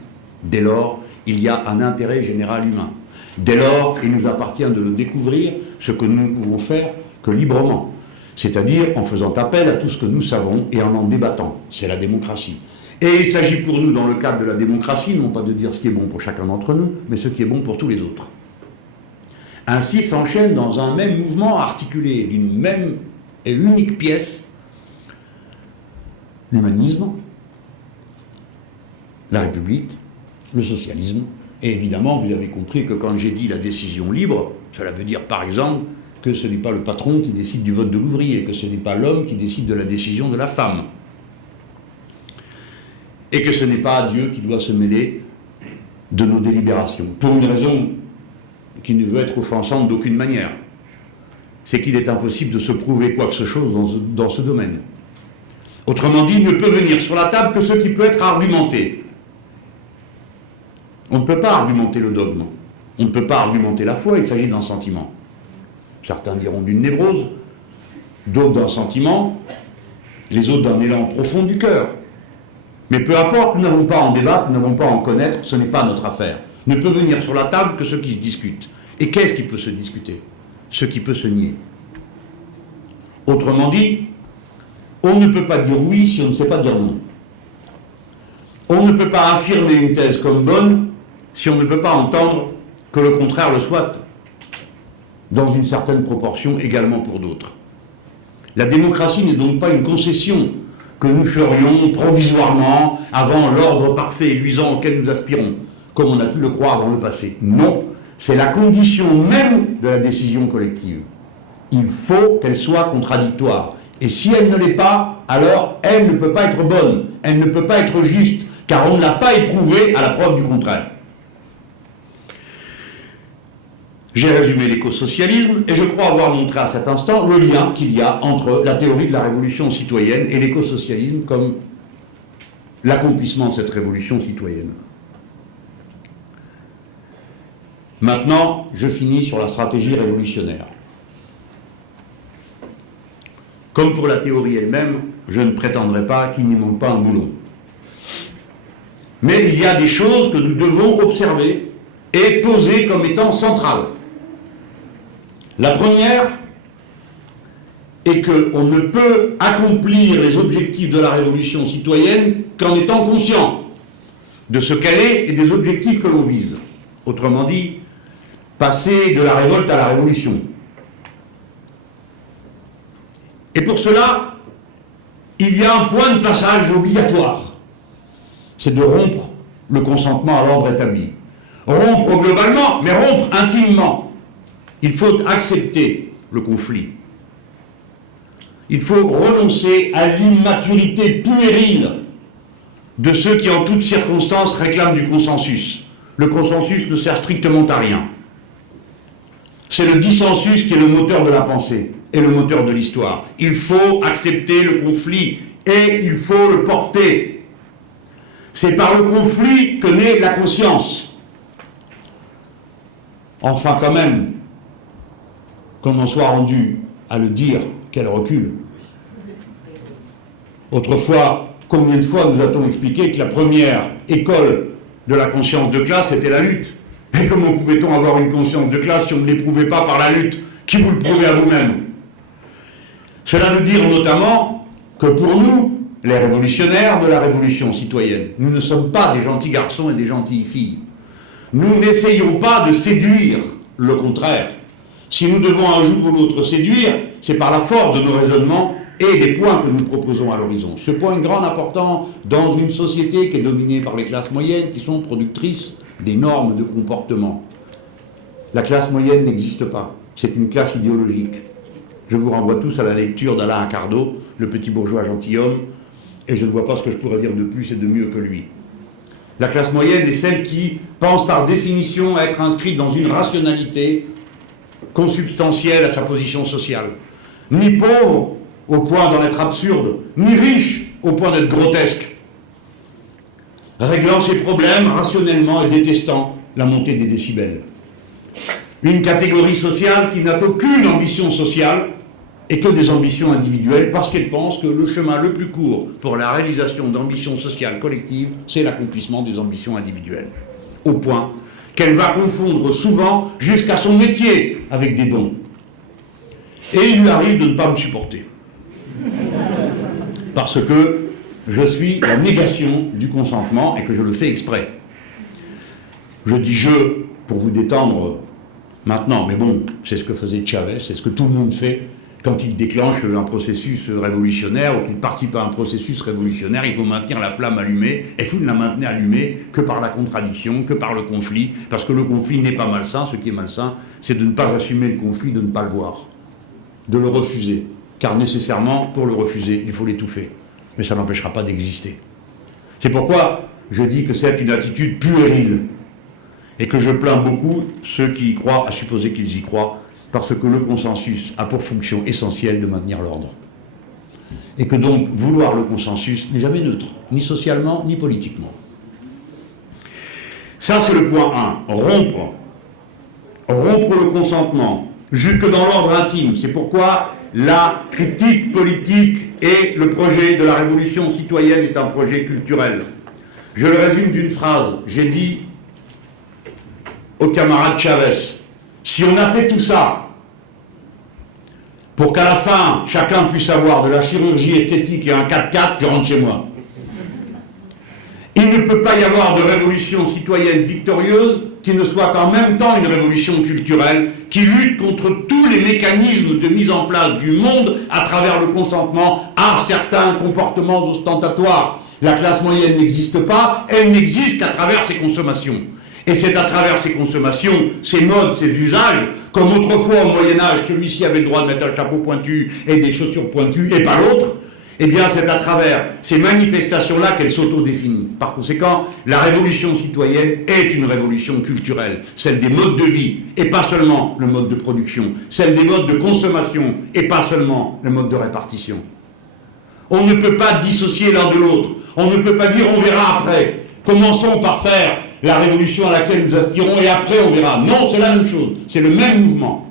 Dès lors, il y a un intérêt général humain. Dès lors, il nous appartient de le découvrir, ce que nous ne pouvons faire que librement, c'est-à-dire en faisant appel à tout ce que nous savons et en débattant. C'est la démocratie. Et il s'agit pour nous, dans le cadre de la démocratie, non pas de dire ce qui est bon pour chacun d'entre nous, mais ce qui est bon pour tous les autres. Ainsi s'enchaînent dans un même mouvement articulé d'une même et unique pièce l'humanisme, la République, le socialisme, et évidemment, vous avez compris que quand j'ai dit la décision libre, cela veut dire par exemple que ce n'est pas le patron qui décide du vote de l'ouvrier, que ce n'est pas l'homme qui décide de la décision de la femme, et que ce n'est pas Dieu qui doit se mêler de nos délibérations, pour une raison qui ne veut être offensante d'aucune manière. C'est qu'il est impossible de se prouver quoi que ce soit dans ce domaine. Autrement dit, il ne peut venir sur la table que ce qui peut être argumenté. On ne peut pas argumenter le dogme, on ne peut pas argumenter la foi, il s'agit d'un sentiment. Certains diront d'une névrose, d'autres d'un sentiment, les autres d'un élan profond du cœur. Mais peu importe, nous n'avons pas à en débattre, nous n'avons pas à en connaître, ce n'est pas notre affaire. Ne peut venir sur la table que ce qui se discute. Et qu'est-ce qui peut se discuter? Ce qui peut se nier. Autrement dit, on ne peut pas dire oui si on ne sait pas dire non. On ne peut pas affirmer une thèse comme bonne si on ne peut pas entendre que le contraire le soit, dans une certaine proportion également pour d'autres. La démocratie n'est donc pas une concession que nous ferions provisoirement avant l'ordre parfait et luisant auquel nous aspirons, comme on a pu le croire dans le passé. Non, c'est la condition même de la décision collective. Il faut qu'elle soit contradictoire. Et si elle ne l'est pas, alors elle ne peut pas être bonne, elle ne peut pas être juste, car on ne l'a pas éprouvée à la preuve du contraire. J'ai résumé l'écosocialisme et je crois avoir montré à cet instant le lien qu'il y a entre la théorie de la révolution citoyenne et l'écosocialisme comme l'accomplissement de cette révolution citoyenne. Maintenant, je finis sur la stratégie révolutionnaire. Comme pour la théorie elle-même, je ne prétendrai pas qu'il n'y manque pas un boulon. Mais il y a des choses que nous devons observer et poser comme étant centrales. La première est qu'on ne peut accomplir les objectifs de la révolution citoyenne qu'en étant conscient de ce qu'elle est et des objectifs que l'on vise. Autrement dit, passer de la révolte à la révolution. Et pour cela, il y a un point de passage obligatoire. C'est de rompre le consentement à l'ordre établi. Rompre globalement, mais rompre intimement. Il faut accepter le conflit. Il faut renoncer à l'immaturité puérile de ceux qui en toutes circonstances réclament du consensus. Le consensus ne sert strictement à rien. C'est le dissensus qui est le moteur de la pensée et le moteur de l'histoire. Il faut accepter le conflit et il faut le porter. C'est par le conflit que naît la conscience. Enfin, quand même, qu'on en soit rendu à le dire, qu'elle recule. Autrefois, combien de fois nous a-t-on expliqué que la première école de la conscience de classe était la lutte? Et comment pouvait-on avoir une conscience de classe si on ne l'éprouvait pas par la lutte? Qui vous le prouvez à vous-même? Cela veut dire notamment que pour nous, les révolutionnaires de la révolution citoyenne, nous ne sommes pas des gentils garçons et des gentilles filles. Nous n'essayons pas de séduire, le contraire. Si nous devons un jour ou l'autre séduire, c'est par la force de nos raisonnements et des points que nous proposons à l'horizon. Ce point est grand important dans une société qui est dominée par les classes moyennes qui sont productrices des normes de comportement. La classe moyenne n'existe pas. C'est une classe idéologique. Je vous renvoie tous à la lecture d'Alain Accardo, Le petit bourgeois gentilhomme, et je ne vois pas ce que je pourrais dire de plus et de mieux que lui. La classe moyenne est celle qui pense par définition être inscrite dans une rationalité consubstantielle à sa position sociale. Ni pauvre au point d'en être absurde, ni riche au point d'être grotesque. Réglant ses problèmes rationnellement et détestant la montée des décibels. Une catégorie sociale qui n'a aucune ambition sociale et que des ambitions individuelles parce qu'elle pense que le chemin le plus court pour la réalisation d'ambitions sociales collectives, c'est l'accomplissement des ambitions individuelles. Au point qu'elle va confondre souvent jusqu'à son métier avec des dons. Et il lui arrive de ne pas me supporter. Parce que je suis la négation du consentement et que je le fais exprès. Je dis je pour vous détendre maintenant, mais bon, c'est ce que faisait Chavez, c'est ce que tout le monde fait quand il déclenche un processus révolutionnaire ou qu'il participe à un processus révolutionnaire. Il faut maintenir la flamme allumée, et vous ne la maintenez allumée que par la contradiction, que par le conflit, parce que le conflit n'est pas malsain. Ce qui est malsain, c'est de ne pas assumer le conflit, de ne pas le voir, de le refuser, car nécessairement, pour le refuser, il faut l'étouffer. Mais ça n'empêchera pas d'exister. C'est pourquoi je dis que c'est une attitude puérile, et que je plains beaucoup ceux qui y croient, à supposer qu'ils y croient, parce que le consensus a pour fonction essentielle de maintenir l'ordre. Et que donc, vouloir le consensus n'est jamais neutre, ni socialement, ni politiquement. Ça, c'est le point 1. Rompre le consentement, jusque dans l'ordre intime. C'est pourquoi la critique politique et le projet de la révolution citoyenne est un projet culturel. Je le résume d'une phrase. J'ai dit au camarade Chavez, si on a fait tout ça pour qu'à la fin, chacun puisse avoir de la chirurgie esthétique et un 4x4, je rentre chez moi. Il ne peut pas y avoir de révolution citoyenne victorieuse qui ne soit en même temps une révolution culturelle qui lutte contre tous les mécanismes de mise en place du monde à travers le consentement à certains comportements ostentatoires. La classe moyenne n'existe pas, elle n'existe qu'à travers ses consommations. Et c'est à travers ces consommations, ces modes, ces usages, comme autrefois au Moyen-Âge, celui-ci avait le droit de mettre un chapeau pointu et des chaussures pointues et pas l'autre, eh bien c'est à travers ces manifestations-là qu'elle s'auto-définit. Par conséquent, la révolution citoyenne est une révolution culturelle, celle des modes de vie, et pas seulement le mode de production, celle des modes de consommation, et pas seulement le mode de répartition. On ne peut pas dissocier l'un de l'autre, on ne peut pas dire on verra après. Commençons par faire la révolution à laquelle nous aspirons et après on verra. Non, c'est la même chose, c'est le même mouvement.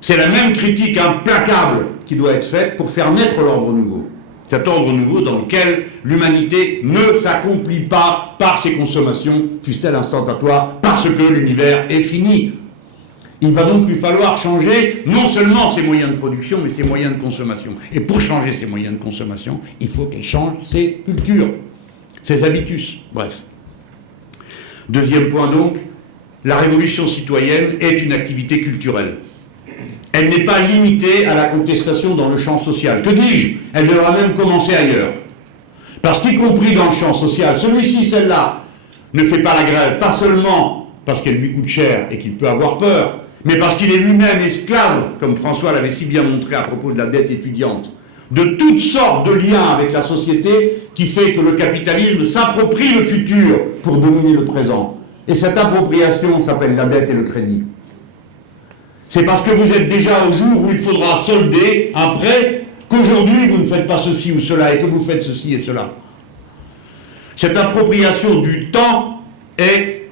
C'est la même critique implacable qui doit être faite pour faire naître l'ordre nouveau. Cet ordre nouveau dans lequel l'humanité ne s'accomplit pas par ses consommations, fussent-elles instantatoires, parce que l'univers est fini. Il va donc lui falloir changer non seulement ses moyens de production, mais ses moyens de consommation. Et pour changer ses moyens de consommation, il faut qu'elle change ses cultures, ses habitus, bref. Deuxième point donc, la révolution citoyenne est une activité culturelle. Elle n'est pas limitée à la contestation dans le champ social. Que dis-je? Elle devra même commencer ailleurs. Parce qu'y compris dans le champ social, celui-ci, celle-là, ne fait pas la grève, pas seulement parce qu'elle lui coûte cher et qu'il peut avoir peur, mais parce qu'il est lui-même esclave, comme François l'avait si bien montré à propos de la dette étudiante, de toutes sortes de liens avec la société qui fait que le capitalisme s'approprie le futur pour dominer le présent. Et cette appropriation s'appelle la dette et le crédit. C'est parce que vous êtes déjà au jour où il faudra solder un prêt qu'aujourd'hui vous ne faites pas ceci ou cela et que vous faites ceci et cela. Cette appropriation du temps est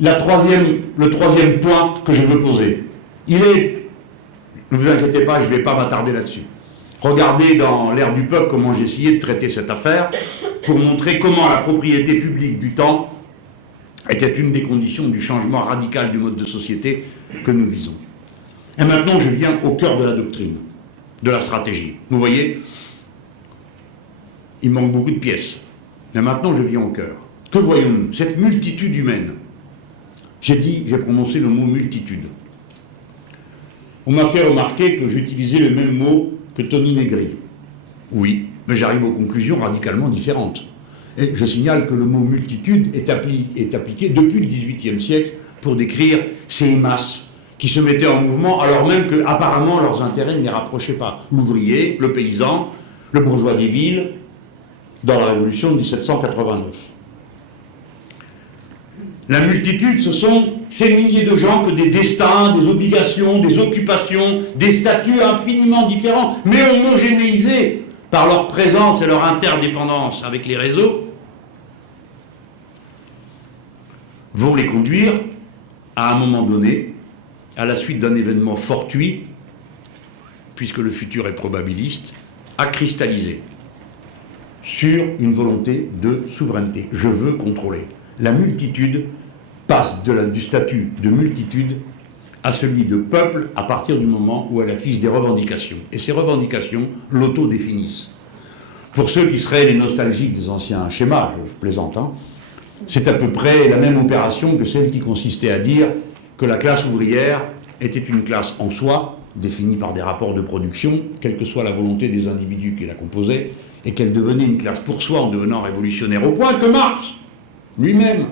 le troisième point que je veux poser. Ne vous inquiétez pas, je ne vais pas m'attarder là-dessus. Regardez dans l'ère du peuple comment j'ai essayé de traiter cette affaire pour montrer comment la propriété publique du temps était une des conditions du changement radical du mode de société que nous visons. Et maintenant, je viens au cœur de la doctrine, de la stratégie. Vous voyez, il manque beaucoup de pièces. Mais maintenant, je viens au cœur. Que voyons-nous? Cette multitude humaine. J'ai prononcé le mot multitude. On m'a fait remarquer que j'utilisais le même mot que Tony Negri. Oui, mais j'arrive aux conclusions radicalement différentes. Et je signale que le mot multitude est appliqué depuis le XVIIIe siècle pour décrire ces masses qui se mettaient en mouvement alors même que apparemment leurs intérêts ne les rapprochaient pas. L'ouvrier, le paysan, le bourgeois des villes, dans la Révolution de 1789. La multitude, ce sont ces milliers de gens que des destins, des obligations, des occupations, des statuts infiniment différents, mais homogénéisés par leur présence et leur interdépendance avec les réseaux, vont les conduire à un moment donné, à la suite d'un événement fortuit, puisque le futur est probabiliste, à cristalliser sur une volonté de souveraineté. Je veux contrôler. La multitude passe du statut de multitude à celui de peuple à partir du moment où elle affiche des revendications. Et ces revendications l'autodéfinissent. Pour ceux qui seraient les nostalgiques des anciens schémas, je plaisante, hein, c'est à peu près la même opération que celle qui consistait à dire que la classe ouvrière était une classe en soi, définie par des rapports de production, quelle que soit la volonté des individus qui la composaient, et qu'elle devenait une classe pour soi en devenant révolutionnaire, au point que Marx, lui-même,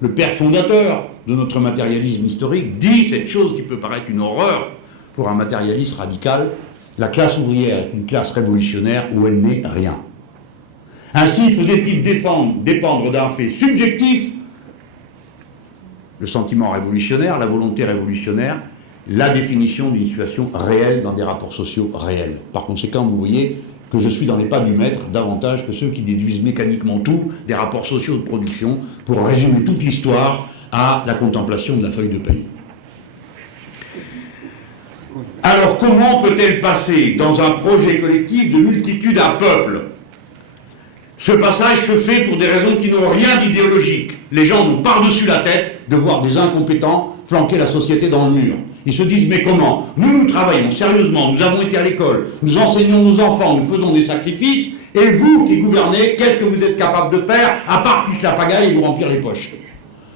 le père fondateur de notre matérialisme historique, dit cette chose qui peut paraître une horreur pour un matérialiste radical: la classe ouvrière est une classe révolutionnaire où elle n'est rien. Ainsi faisait-il dépendre d'un fait subjectif, le sentiment révolutionnaire, la volonté révolutionnaire, la définition d'une situation réelle dans des rapports sociaux réels. Par conséquent, vous voyez que je suis dans les pas du maître davantage que ceux qui déduisent mécaniquement tout des rapports sociaux de production pour résumer toute l'histoire à la contemplation de la feuille de paye. Alors comment peut-elle passer dans un projet collectif de multitude à peuple? Ce passage se fait pour des raisons qui n'ont rien d'idéologique. Les gens ont par-dessus la tête de voir des incompétents flanquer la société dans le mur. Ils se disent: mais comment? Nous travaillons sérieusement, nous avons été à l'école, nous enseignons nos enfants, nous faisons des sacrifices, et vous qui gouvernez, qu'est-ce que vous êtes capable de faire à part fiche la pagaille et vous remplir les poches?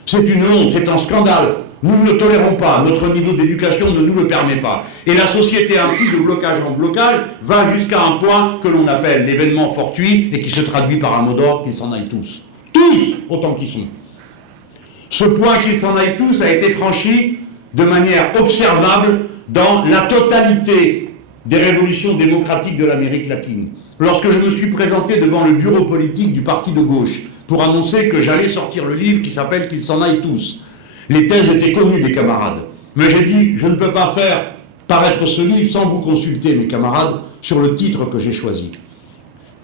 C'est une honte, c'est un scandale. Nous ne le tolérons pas, notre niveau d'éducation ne nous le permet pas. Et la société ainsi, de blocage en blocage, va jusqu'à un point que l'on appelle l'événement fortuit et qui se traduit par un mot d'ordre: qu'ils s'en aillent tous. Tous, autant qu'ils sont. Ce point qu'ils s'en aillent tous a été franchi de manière observable dans la totalité des révolutions démocratiques de l'Amérique latine. Lorsque je me suis présenté devant le bureau politique du parti de gauche pour annoncer que j'allais sortir le livre qui s'appelle « Qu'ils s'en aillent tous », les thèses étaient connues des camarades. Mais j'ai dit: je ne peux pas faire paraître ce livre sans vous consulter, mes camarades, sur le titre que j'ai choisi.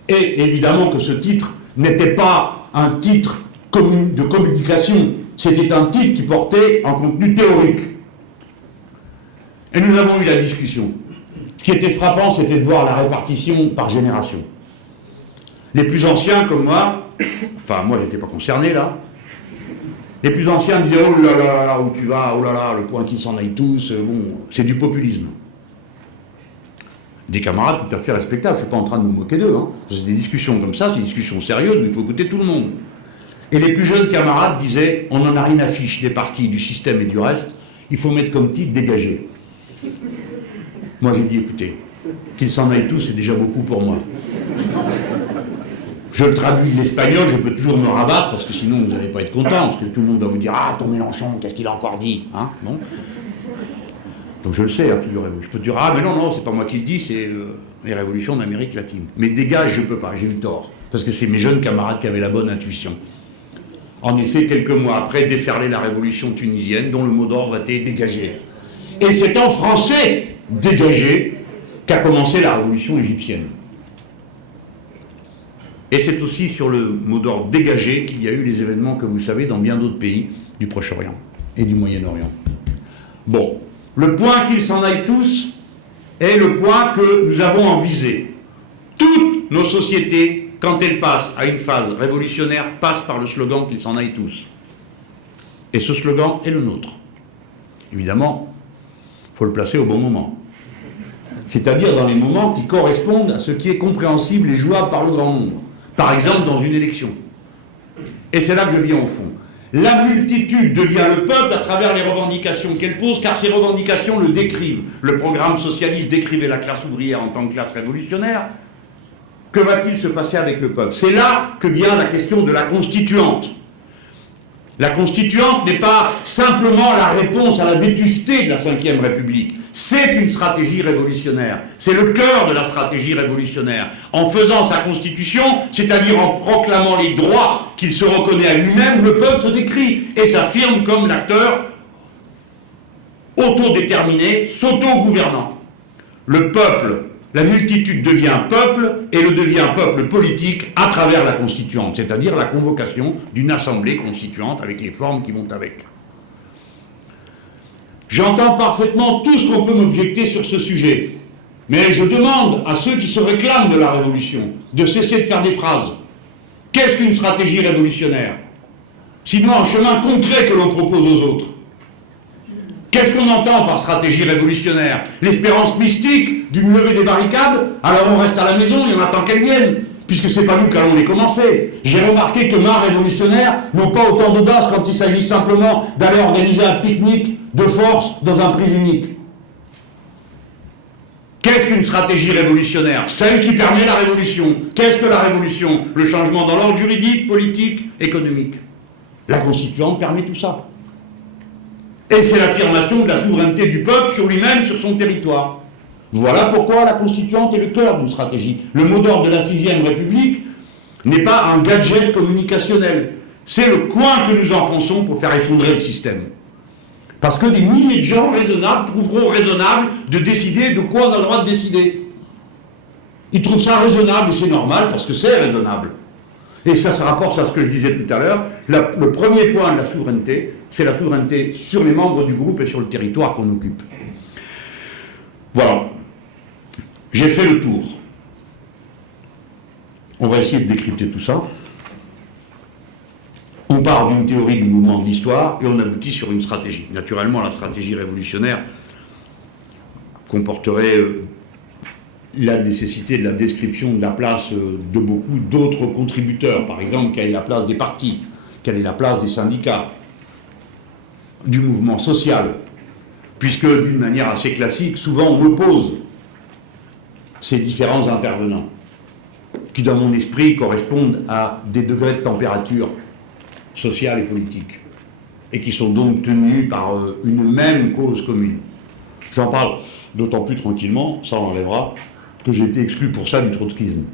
Et évidemment que ce titre n'était pas un titre de communication, c'était un titre qui portait un contenu théorique. Et nous avons eu la discussion. Ce qui était frappant, c'était de voir la répartition par génération. Les plus anciens, comme moi, enfin moi j'étais pas concerné là, les plus anciens disaient: oh là là, là où tu vas, oh là là, le point qu'ils s'en aillent tous, bon, c'est du populisme. Des camarades tout à fait respectables, je ne suis pas en train de me moquer d'eux, hein. C'est des discussions comme ça, c'est des discussions sérieuses, mais il faut écouter tout le monde. Et les plus jeunes camarades disaient: on n'en a rien à fiche des partis, du système et du reste, il faut mettre comme titre dégagé. Moi j'ai dit: écoutez, qu'ils s'en aillent tous, c'est déjà beaucoup pour moi. Je le traduis de l'espagnol, je peux toujours me rabattre, parce que sinon vous n'allez pas être content, parce que tout le monde va vous dire: ah, ton Mélenchon, qu'est-ce qu'il a encore dit, hein, bon. Donc je le sais, hein, figurez-vous. Je peux dire: ah, mais non, non, c'est pas moi qui le dis, c'est les révolutions d'Amérique latine. Mais dégage, je peux pas, j'ai eu tort, parce que c'est mes jeunes camarades qui avaient la bonne intuition. En effet, quelques mois après, déferlait la révolution tunisienne, dont le mot d'ordre était dégagé. Et c'est en français, dégagé, qu'a commencé la révolution égyptienne. Et c'est aussi sur le mot d'ordre dégagé qu'il y a eu les événements que vous savez dans bien d'autres pays du Proche-Orient et du Moyen-Orient. Bon, le point qu'ils s'en aillent tous est le point que nous avons en visée. Toutes nos sociétés, quand elles passent à une phase révolutionnaire, passent par le slogan qu'ils s'en aillent tous. Et ce slogan est le nôtre. Évidemment, il faut le placer au bon moment. C'est-à-dire dans les moments qui correspondent à ce qui est compréhensible et jouable par le grand nombre. Par exemple, dans une élection. Et c'est là que je viens au fond. La multitude devient le peuple à travers les revendications qu'elle pose, car ces revendications le décrivent. Le programme socialiste décrivait la classe ouvrière en tant que classe révolutionnaire. Que va-t-il se passer avec le peuple? C'est là que vient la question de la constituante. La constituante n'est pas simplement la réponse à la vétusté de la Ve République. C'est une stratégie révolutionnaire. C'est le cœur de la stratégie révolutionnaire. En faisant sa constitution, c'est-à-dire en proclamant les droits qu'il se reconnaît à lui-même, le peuple se décrit et s'affirme comme l'acteur autodéterminé, s'auto-gouvernant. Le peuple, la multitude devient un peuple et le devient un peuple politique à travers la constituante, c'est-à-dire la convocation d'une assemblée constituante avec les formes qui vont avec. J'entends parfaitement tout ce qu'on peut m'objecter sur ce sujet, mais je demande à ceux qui se réclament de la révolution de cesser de faire des phrases. Qu'est-ce qu'une stratégie révolutionnaire? Sinon un chemin concret que l'on propose aux autres. Qu'est-ce qu'on entend par stratégie révolutionnaire? L'espérance mystique d'une levée des barricades? Alors on reste à la maison et on attend qu'elles viennent, puisque c'est pas nous qui allons les commencer. J'ai remarqué que ma révolutionnaires n'ont pas autant d'audace quand il s'agit simplement d'aller organiser un pique-nique de force dans un prix unique. Qu'est-ce qu'une stratégie révolutionnaire? Celle qui permet la révolution. Qu'est-ce que la révolution? Le changement dans l'ordre juridique, politique, économique. La constituante permet tout ça. Et c'est l'affirmation de la souveraineté du peuple sur lui-même, sur son territoire. Voilà pourquoi la constituante est le cœur d'une stratégie. Le mot d'ordre de la 6e République n'est pas un gadget communicationnel. C'est le coin que nous enfonçons pour faire effondrer le système. Parce que des milliers de gens raisonnables trouveront raisonnable de décider de quoi on a le droit de décider. Ils trouvent ça raisonnable et c'est normal parce que c'est raisonnable. Et ça se rapporte à ce que je disais tout à l'heure. Le premier point de la souveraineté, c'est la souveraineté sur les membres du groupe et sur le territoire qu'on occupe. Voilà. J'ai fait le tour. On va essayer de décrypter tout ça. On part d'une théorie du mouvement de l'histoire et on aboutit sur une stratégie. Naturellement, la stratégie révolutionnaire comporterait la nécessité de la description de la place de beaucoup d'autres contributeurs. Par exemple, quelle est la place des partis, quelle est la place des syndicats, du mouvement social, puisque d'une manière assez classique, souvent on oppose ces différents intervenants, qui dans mon esprit correspondent à des degrés de température sociale et politique, et qui sont donc tenus par une même cause commune. J'en parle d'autant plus tranquillement, ça enlèvera, que j'ai été exclu pour ça du trotskisme.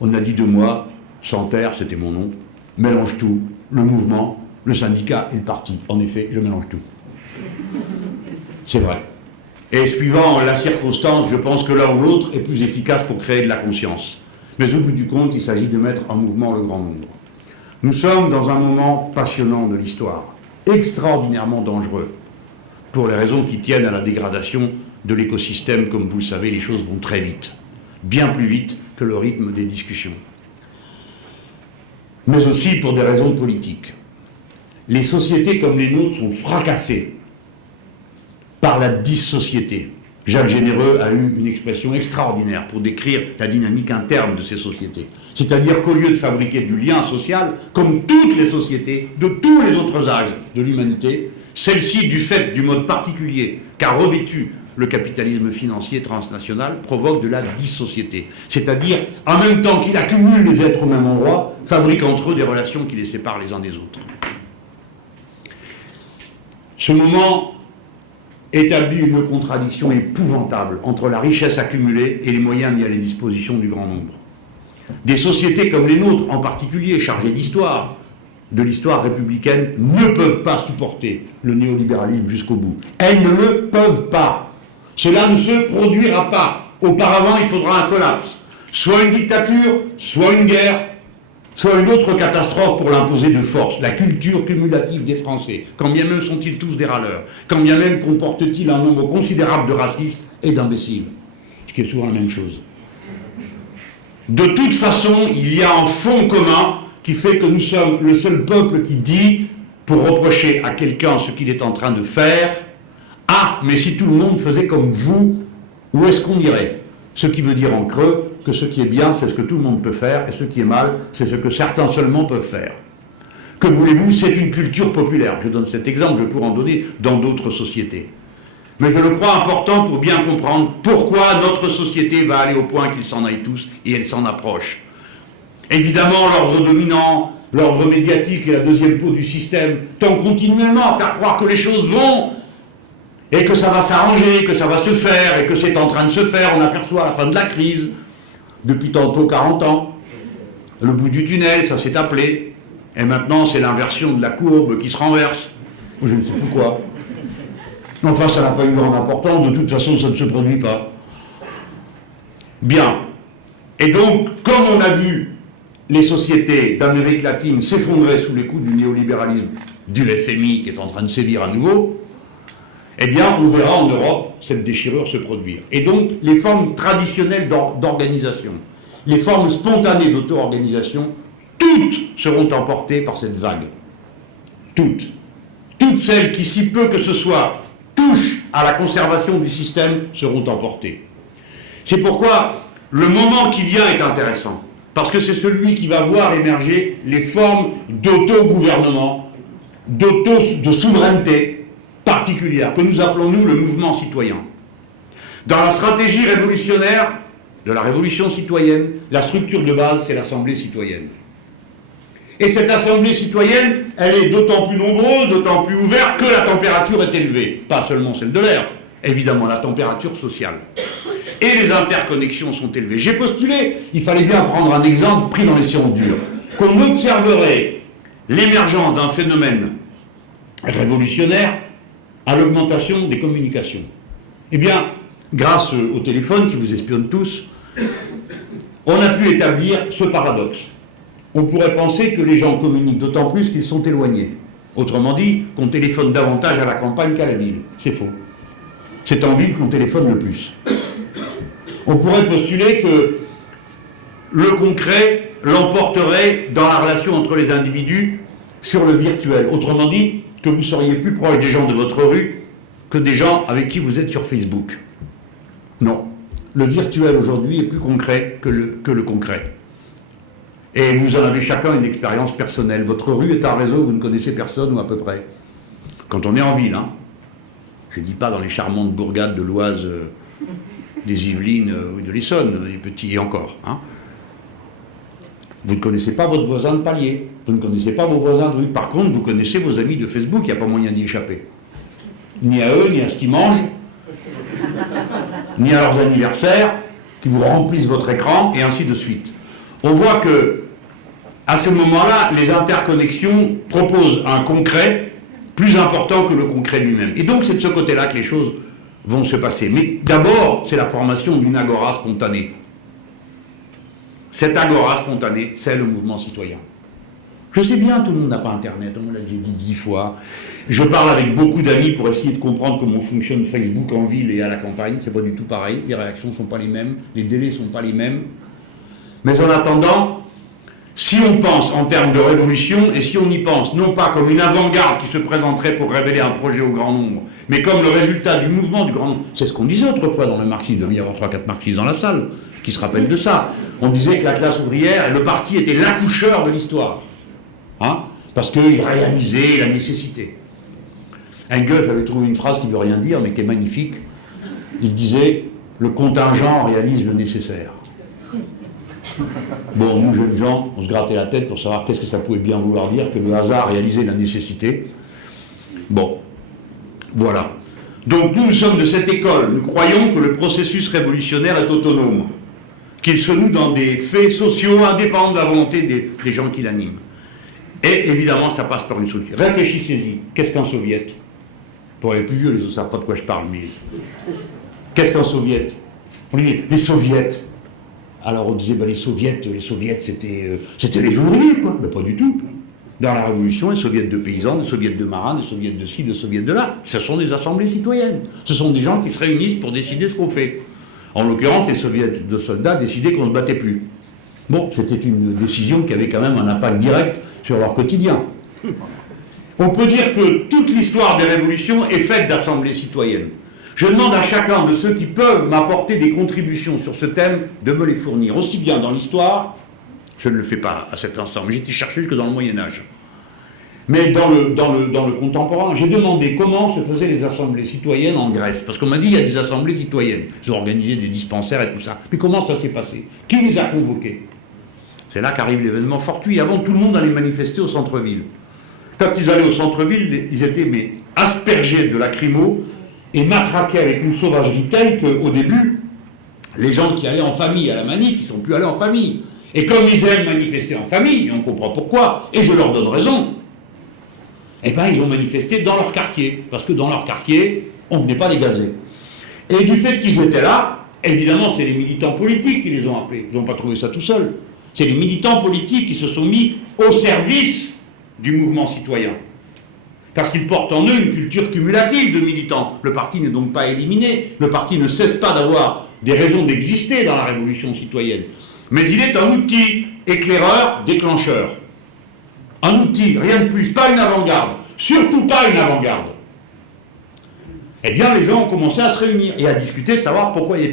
On a dit de moi, Santerre, c'était mon nom, mélange tout, le mouvement, le syndicat et le parti. En effet, je mélange tout. C'est vrai. Et suivant la circonstance, je pense que l'un ou l'autre est plus efficace pour créer de la conscience. Mais au bout du compte, il s'agit de mettre en mouvement le grand nombre. Nous sommes dans un moment passionnant de l'histoire, extraordinairement dangereux, pour les raisons qui tiennent à la dégradation de l'écosystème. Comme vous le savez, les choses vont très vite, bien plus vite que le rythme des discussions. Mais aussi pour des raisons politiques. Les sociétés comme les nôtres sont fracassées par la dissociété. Jacques Généreux a eu une expression extraordinaire pour décrire la dynamique interne de ces sociétés. C'est-à-dire qu'au lieu de fabriquer du lien social, comme toutes les sociétés de tous les autres âges de l'humanité, celle-ci, du fait du mode particulier qu'a revêtu le capitalisme financier transnational, provoque de la dissociété. C'est-à-dire, en même temps qu'il accumule les êtres au même endroit, fabrique entre eux des relations qui les séparent les uns des autres. Ce moment établit une contradiction épouvantable entre la richesse accumulée et les moyens mis à la disposition du grand nombre. Des sociétés comme les nôtres, en particulier chargées d'histoire, de l'histoire républicaine, ne peuvent pas supporter le néolibéralisme jusqu'au bout. Elles ne le peuvent pas. Cela ne se produira pas. Auparavant, il faudra un collapse. Soit une dictature, soit une guerre, soit une autre catastrophe pour l'imposer de force. La culture cumulative des Français, quand bien même sont-ils tous des râleurs, quand bien même comportent-ils un nombre considérable de racistes et d'imbéciles, ce qui est souvent la même chose. De toute façon, il y a un fond commun qui fait que nous sommes le seul peuple qui dit, pour reprocher à quelqu'un ce qu'il est en train de faire, « Ah, mais si tout le monde faisait comme vous, où est-ce qu'on irait ?» Ce qui veut dire en creux que ce qui est bien, c'est ce que tout le monde peut faire, et ce qui est mal, c'est ce que certains seulement peuvent faire. Que voulez-vous, c'est une culture populaire. Je donne cet exemple, je pourrais en donner dans d'autres sociétés. Mais je le crois important pour bien comprendre pourquoi notre société va aller au point qu'ils s'en aillent tous, et elle s'en approche. Évidemment, l'ordre dominant, l'ordre médiatique et la deuxième peau du système tend continuellement à faire croire que les choses vont et que ça va s'arranger, que ça va se faire et que c'est en train de se faire. On aperçoit à la fin de la crise, depuis tantôt 40 ans, le bout du tunnel, ça s'est appelé. Et maintenant, c'est l'inversion de la courbe qui se renverse. Je ne sais plus quoi. Enfin, ça n'a pas eu grande importance. De toute façon, ça ne se produit pas. Bien. Et donc, comme on a vu les sociétés d'Amérique latine s'effondrer sous les coups du néolibéralisme, du FMI qui est en train de sévir à nouveau, eh bien, on verra en Europe cette déchirure se produire. Et donc, les formes traditionnelles d'organisation, les formes spontanées d'auto-organisation, toutes seront emportées par cette vague. Toutes. Toutes celles qui, si peu que ce soit, touchent à la conservation du système, seront emportées. C'est pourquoi le moment qui vient est intéressant, parce que c'est celui qui va voir émerger les formes d'auto-gouvernement, de souveraineté particulière, que nous appelons, nous, le mouvement citoyen. Dans la stratégie révolutionnaire de la révolution citoyenne, la structure de base, c'est l'Assemblée citoyenne. Et cette Assemblée citoyenne, elle est d'autant plus nombreuse, d'autant plus ouverte que la température est élevée. Pas seulement celle de l'air, évidemment la température sociale. Et les interconnexions sont élevées. J'ai postulé, il fallait bien prendre un exemple pris dans les sciences dures, qu'on observerait l'émergence d'un phénomène révolutionnaire à l'augmentation des communications. Eh bien, grâce au téléphone qui vous espionne tous, on a pu établir ce paradoxe. On pourrait penser que les gens communiquent d'autant plus qu'ils sont éloignés. Autrement dit, qu'on téléphone davantage à la campagne qu'à la ville. C'est faux. C'est en ville qu'on téléphone le plus. On pourrait postuler que le concret l'emporterait dans la relation entre les individus sur le virtuel. Autrement dit, que vous seriez plus proche des gens de votre rue que des gens avec qui vous êtes sur Facebook. Non. Le virtuel aujourd'hui est plus concret que le concret. Et vous en avez chacun une expérience personnelle. Votre rue est un réseau où vous ne connaissez personne ou à peu près. Quand on est en ville, hein. Je ne dis pas dans les charmantes bourgades de l'Oise, des Yvelines ou de l'Essonne, les petits et encore. Hein. Vous ne connaissez pas votre voisin de palier. Vous ne connaissez pas vos voisins de rue. Par contre, vous connaissez vos amis de Facebook. Il n'y a pas moyen d'y échapper. Ni à eux, ni à ce qu'ils mangent, ni à leurs anniversaires, qui vous remplissent votre écran, et ainsi de suite. On voit que, à ce moment-là, les interconnexions proposent un concret plus important que le concret lui-même. Et donc, c'est de ce côté-là que les choses vont se passer. Mais d'abord, c'est la formation d'une agora spontanée. Cette agora spontanée, c'est le mouvement citoyen. Je sais bien, tout le monde n'a pas Internet, on me l'a dit 10 fois. Je parle avec beaucoup d'amis pour essayer de comprendre comment fonctionne Facebook en ville et à la campagne. C'est pas du tout pareil, les réactions ne sont pas les mêmes, les délais ne sont pas les mêmes. Mais en attendant, si on pense en termes de révolution, et si on y pense non pas comme une avant-garde qui se présenterait pour révéler un projet au grand nombre, mais comme le résultat du mouvement du grand nombre, c'est ce qu'on disait autrefois dans le marxisme, il devait y avoir 3-4 marxistes dans la salle, qui se rappellent de ça. On disait que la classe ouvrière et le parti étaient l'accoucheur de l'histoire. Hein, parce qu'il réalisait la nécessité. Engels avait trouvé une phrase qui ne veut rien dire, mais qui est magnifique. Il disait « Le contingent réalise le nécessaire ». Bon, nous, jeunes gens, on se grattait la tête pour savoir qu'est-ce que ça pouvait bien vouloir dire, que le hasard réalisait la nécessité. Bon, voilà. Donc nous sommes de cette école. Nous croyons que le processus révolutionnaire est autonome, qu'il se noue dans des faits sociaux indépendants de la volonté des gens qui l'animent. Et évidemment, ça passe par une structure. Réfléchissez-y. Qu'est-ce qu'un soviet? Pour les plus vieux, les autres ne savent pas de quoi je parle, mais... Qu'est-ce qu'un soviet? On dit les soviets. Alors on disait, ben, les soviets, c'était les ouvriers, quoi. Ben, pas du tout. Dans la Révolution, les soviets de paysans, les soviets de marins, les soviets de ci, les soviets de là, ce sont des assemblées citoyennes. Ce sont des gens qui se réunissent pour décider ce qu'on fait. En l'occurrence, les soviets de soldats décidaient qu'on ne se battait plus. Bon, c'était une décision qui avait quand même un impact direct sur leur quotidien. On peut dire que toute l'histoire des révolutions est faite d'assemblées citoyennes. Je demande à chacun de ceux qui peuvent m'apporter des contributions sur ce thème de me les fournir, aussi bien dans l'histoire, je ne le fais pas à cet instant, mais j'ai été chercher jusque dans le Moyen-Âge. Mais dans le contemporain, j'ai demandé comment se faisaient les assemblées citoyennes en Grèce. Parce qu'on m'a dit qu'il y a des assemblées citoyennes. Ils ont organisé des dispensaires et tout ça. Mais comment ça s'est passé? Qui les a convoqués? C'est là qu'arrive l'événement fortuit. Avant, tout le monde allait manifester au centre-ville. Quand ils allaient au centre-ville, ils étaient aspergés de lacrymo et matraqués avec une sauvagerie telle qu'au début, les gens qui allaient en famille à la manif, ils ne sont plus allés en famille. Et comme ils aiment manifester en famille, et on comprend pourquoi, et je leur donne raison, eh bien ils ont manifesté dans leur quartier, parce que dans leur quartier, on ne venait pas les gazer. Et du fait qu'ils étaient là, évidemment c'est les militants politiques qui les ont appelés, ils n'ont pas trouvé ça tout seuls. C'est les militants politiques qui se sont mis au service du mouvement citoyen. Parce qu'ils portent en eux une culture cumulative de militants. Le parti n'est donc pas éliminé, le parti ne cesse pas d'avoir des raisons d'exister dans la révolution citoyenne. Mais il est un outil éclaireur, déclencheur. Un outil, rien de plus, pas une avant-garde. Surtout pas une avant-garde. Eh bien, les gens ont commencé à se réunir et à discuter de savoir pourquoi il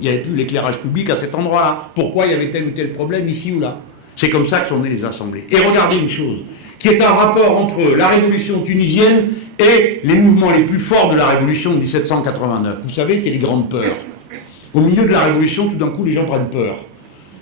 n'y avait plus l'éclairage public à cet endroit-là, pourquoi il y avait tel ou tel problème ici ou là. C'est comme ça que sont nées les assemblées. Et regardez une chose, qui est un rapport entre la révolution tunisienne et les mouvements les plus forts de la révolution de 1789. Vous savez, c'est les grandes peurs. Au milieu de la révolution, tout d'un coup, les gens prennent peur.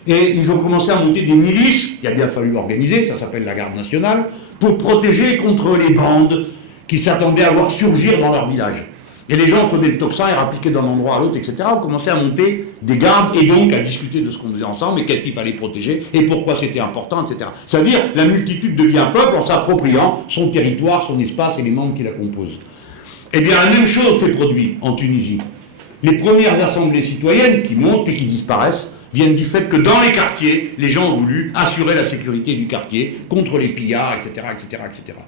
Et ils ont commencé à monter des milices, il a bien fallu organiser, ça s'appelle la garde nationale, pour protéger contre les bandes qui s'attendaient à voir surgir dans leur village. Et les gens sonnaient le tocsin et rappliquaient d'un endroit à l'autre, etc. On commençait à monter des gardes et donc à discuter de ce qu'on faisait ensemble et qu'est-ce qu'il fallait protéger et pourquoi c'était important, etc. C'est-à-dire la multitude devient un peuple en s'appropriant son territoire, son espace et les membres qui la composent. Eh bien, la même chose s'est produite en Tunisie. Les premières assemblées citoyennes qui montent et qui disparaissent viennent du fait que dans les quartiers, les gens ont voulu assurer la sécurité du quartier contre les pillards, etc., etc., etc.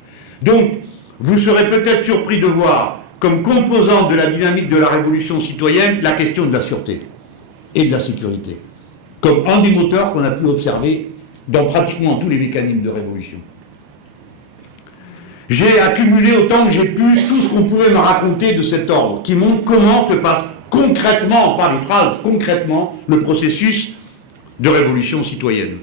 Donc, vous serez peut-être surpris de voir comme composante de la dynamique de la révolution citoyenne la question de la sûreté et de la sécurité, comme un des moteurs qu'on a pu observer dans pratiquement tous les mécanismes de révolution. J'ai accumulé autant que j'ai pu tout ce qu'on pouvait me raconter de cet ordre, qui montre comment se passe concrètement, pas les phrases, concrètement, le processus de révolution citoyenne.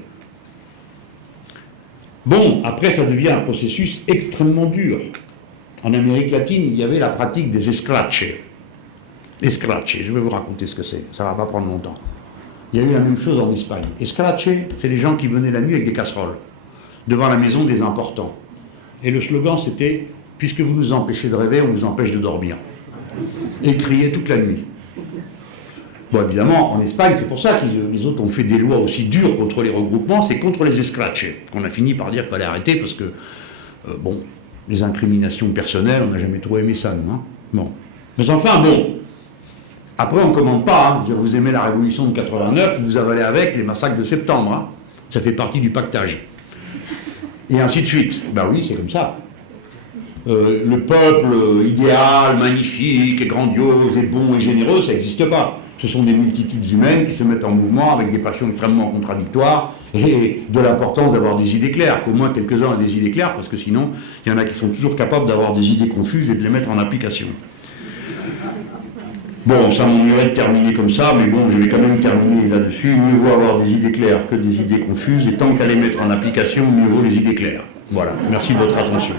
Bon, après ça devient un processus extrêmement dur. En Amérique latine, il y avait la pratique des escraches. Escrache, je vais vous raconter ce que c'est, ça ne va pas prendre longtemps. Il y a eu la même chose en Espagne. Escrache, c'est les gens qui venaient la nuit avec des casseroles, devant la maison des importants. Et le slogan c'était « Puisque vous nous empêchez de rêver, on vous empêche de dormir ». Et ils criaient toute la nuit. Bon, évidemment, en Espagne, c'est pour ça que les autres ont fait des lois aussi dures contre les regroupements, c'est contre les escraches, qu'on a fini par dire qu'il fallait arrêter parce que, bon, les incriminations personnelles, on n'a jamais trop aimé ça, nous. Hein. Bon. Mais enfin, bon, après on ne commande pas, hein. Vous aimez la révolution de 89, vous avalez avec les massacres de septembre, hein. Ça fait partie du pactage. Et ainsi de suite. Ben oui, c'est comme ça. Le peuple idéal, magnifique, et grandiose, et bon et généreux, ça n'existe pas. Ce sont des multitudes humaines qui se mettent en mouvement avec des passions extrêmement contradictoires et de l'importance d'avoir des idées claires, qu'au moins quelques-uns aient des idées claires, parce que sinon, il y en a qui sont toujours capables d'avoir des idées confuses et de les mettre en application. Bon, ça m'ennuierait de terminer comme ça, mais bon, je vais quand même terminer là-dessus. Mieux vaut avoir des idées claires que des idées confuses, et tant qu'à les mettre en application, mieux vaut les idées claires. Voilà, merci de votre attention.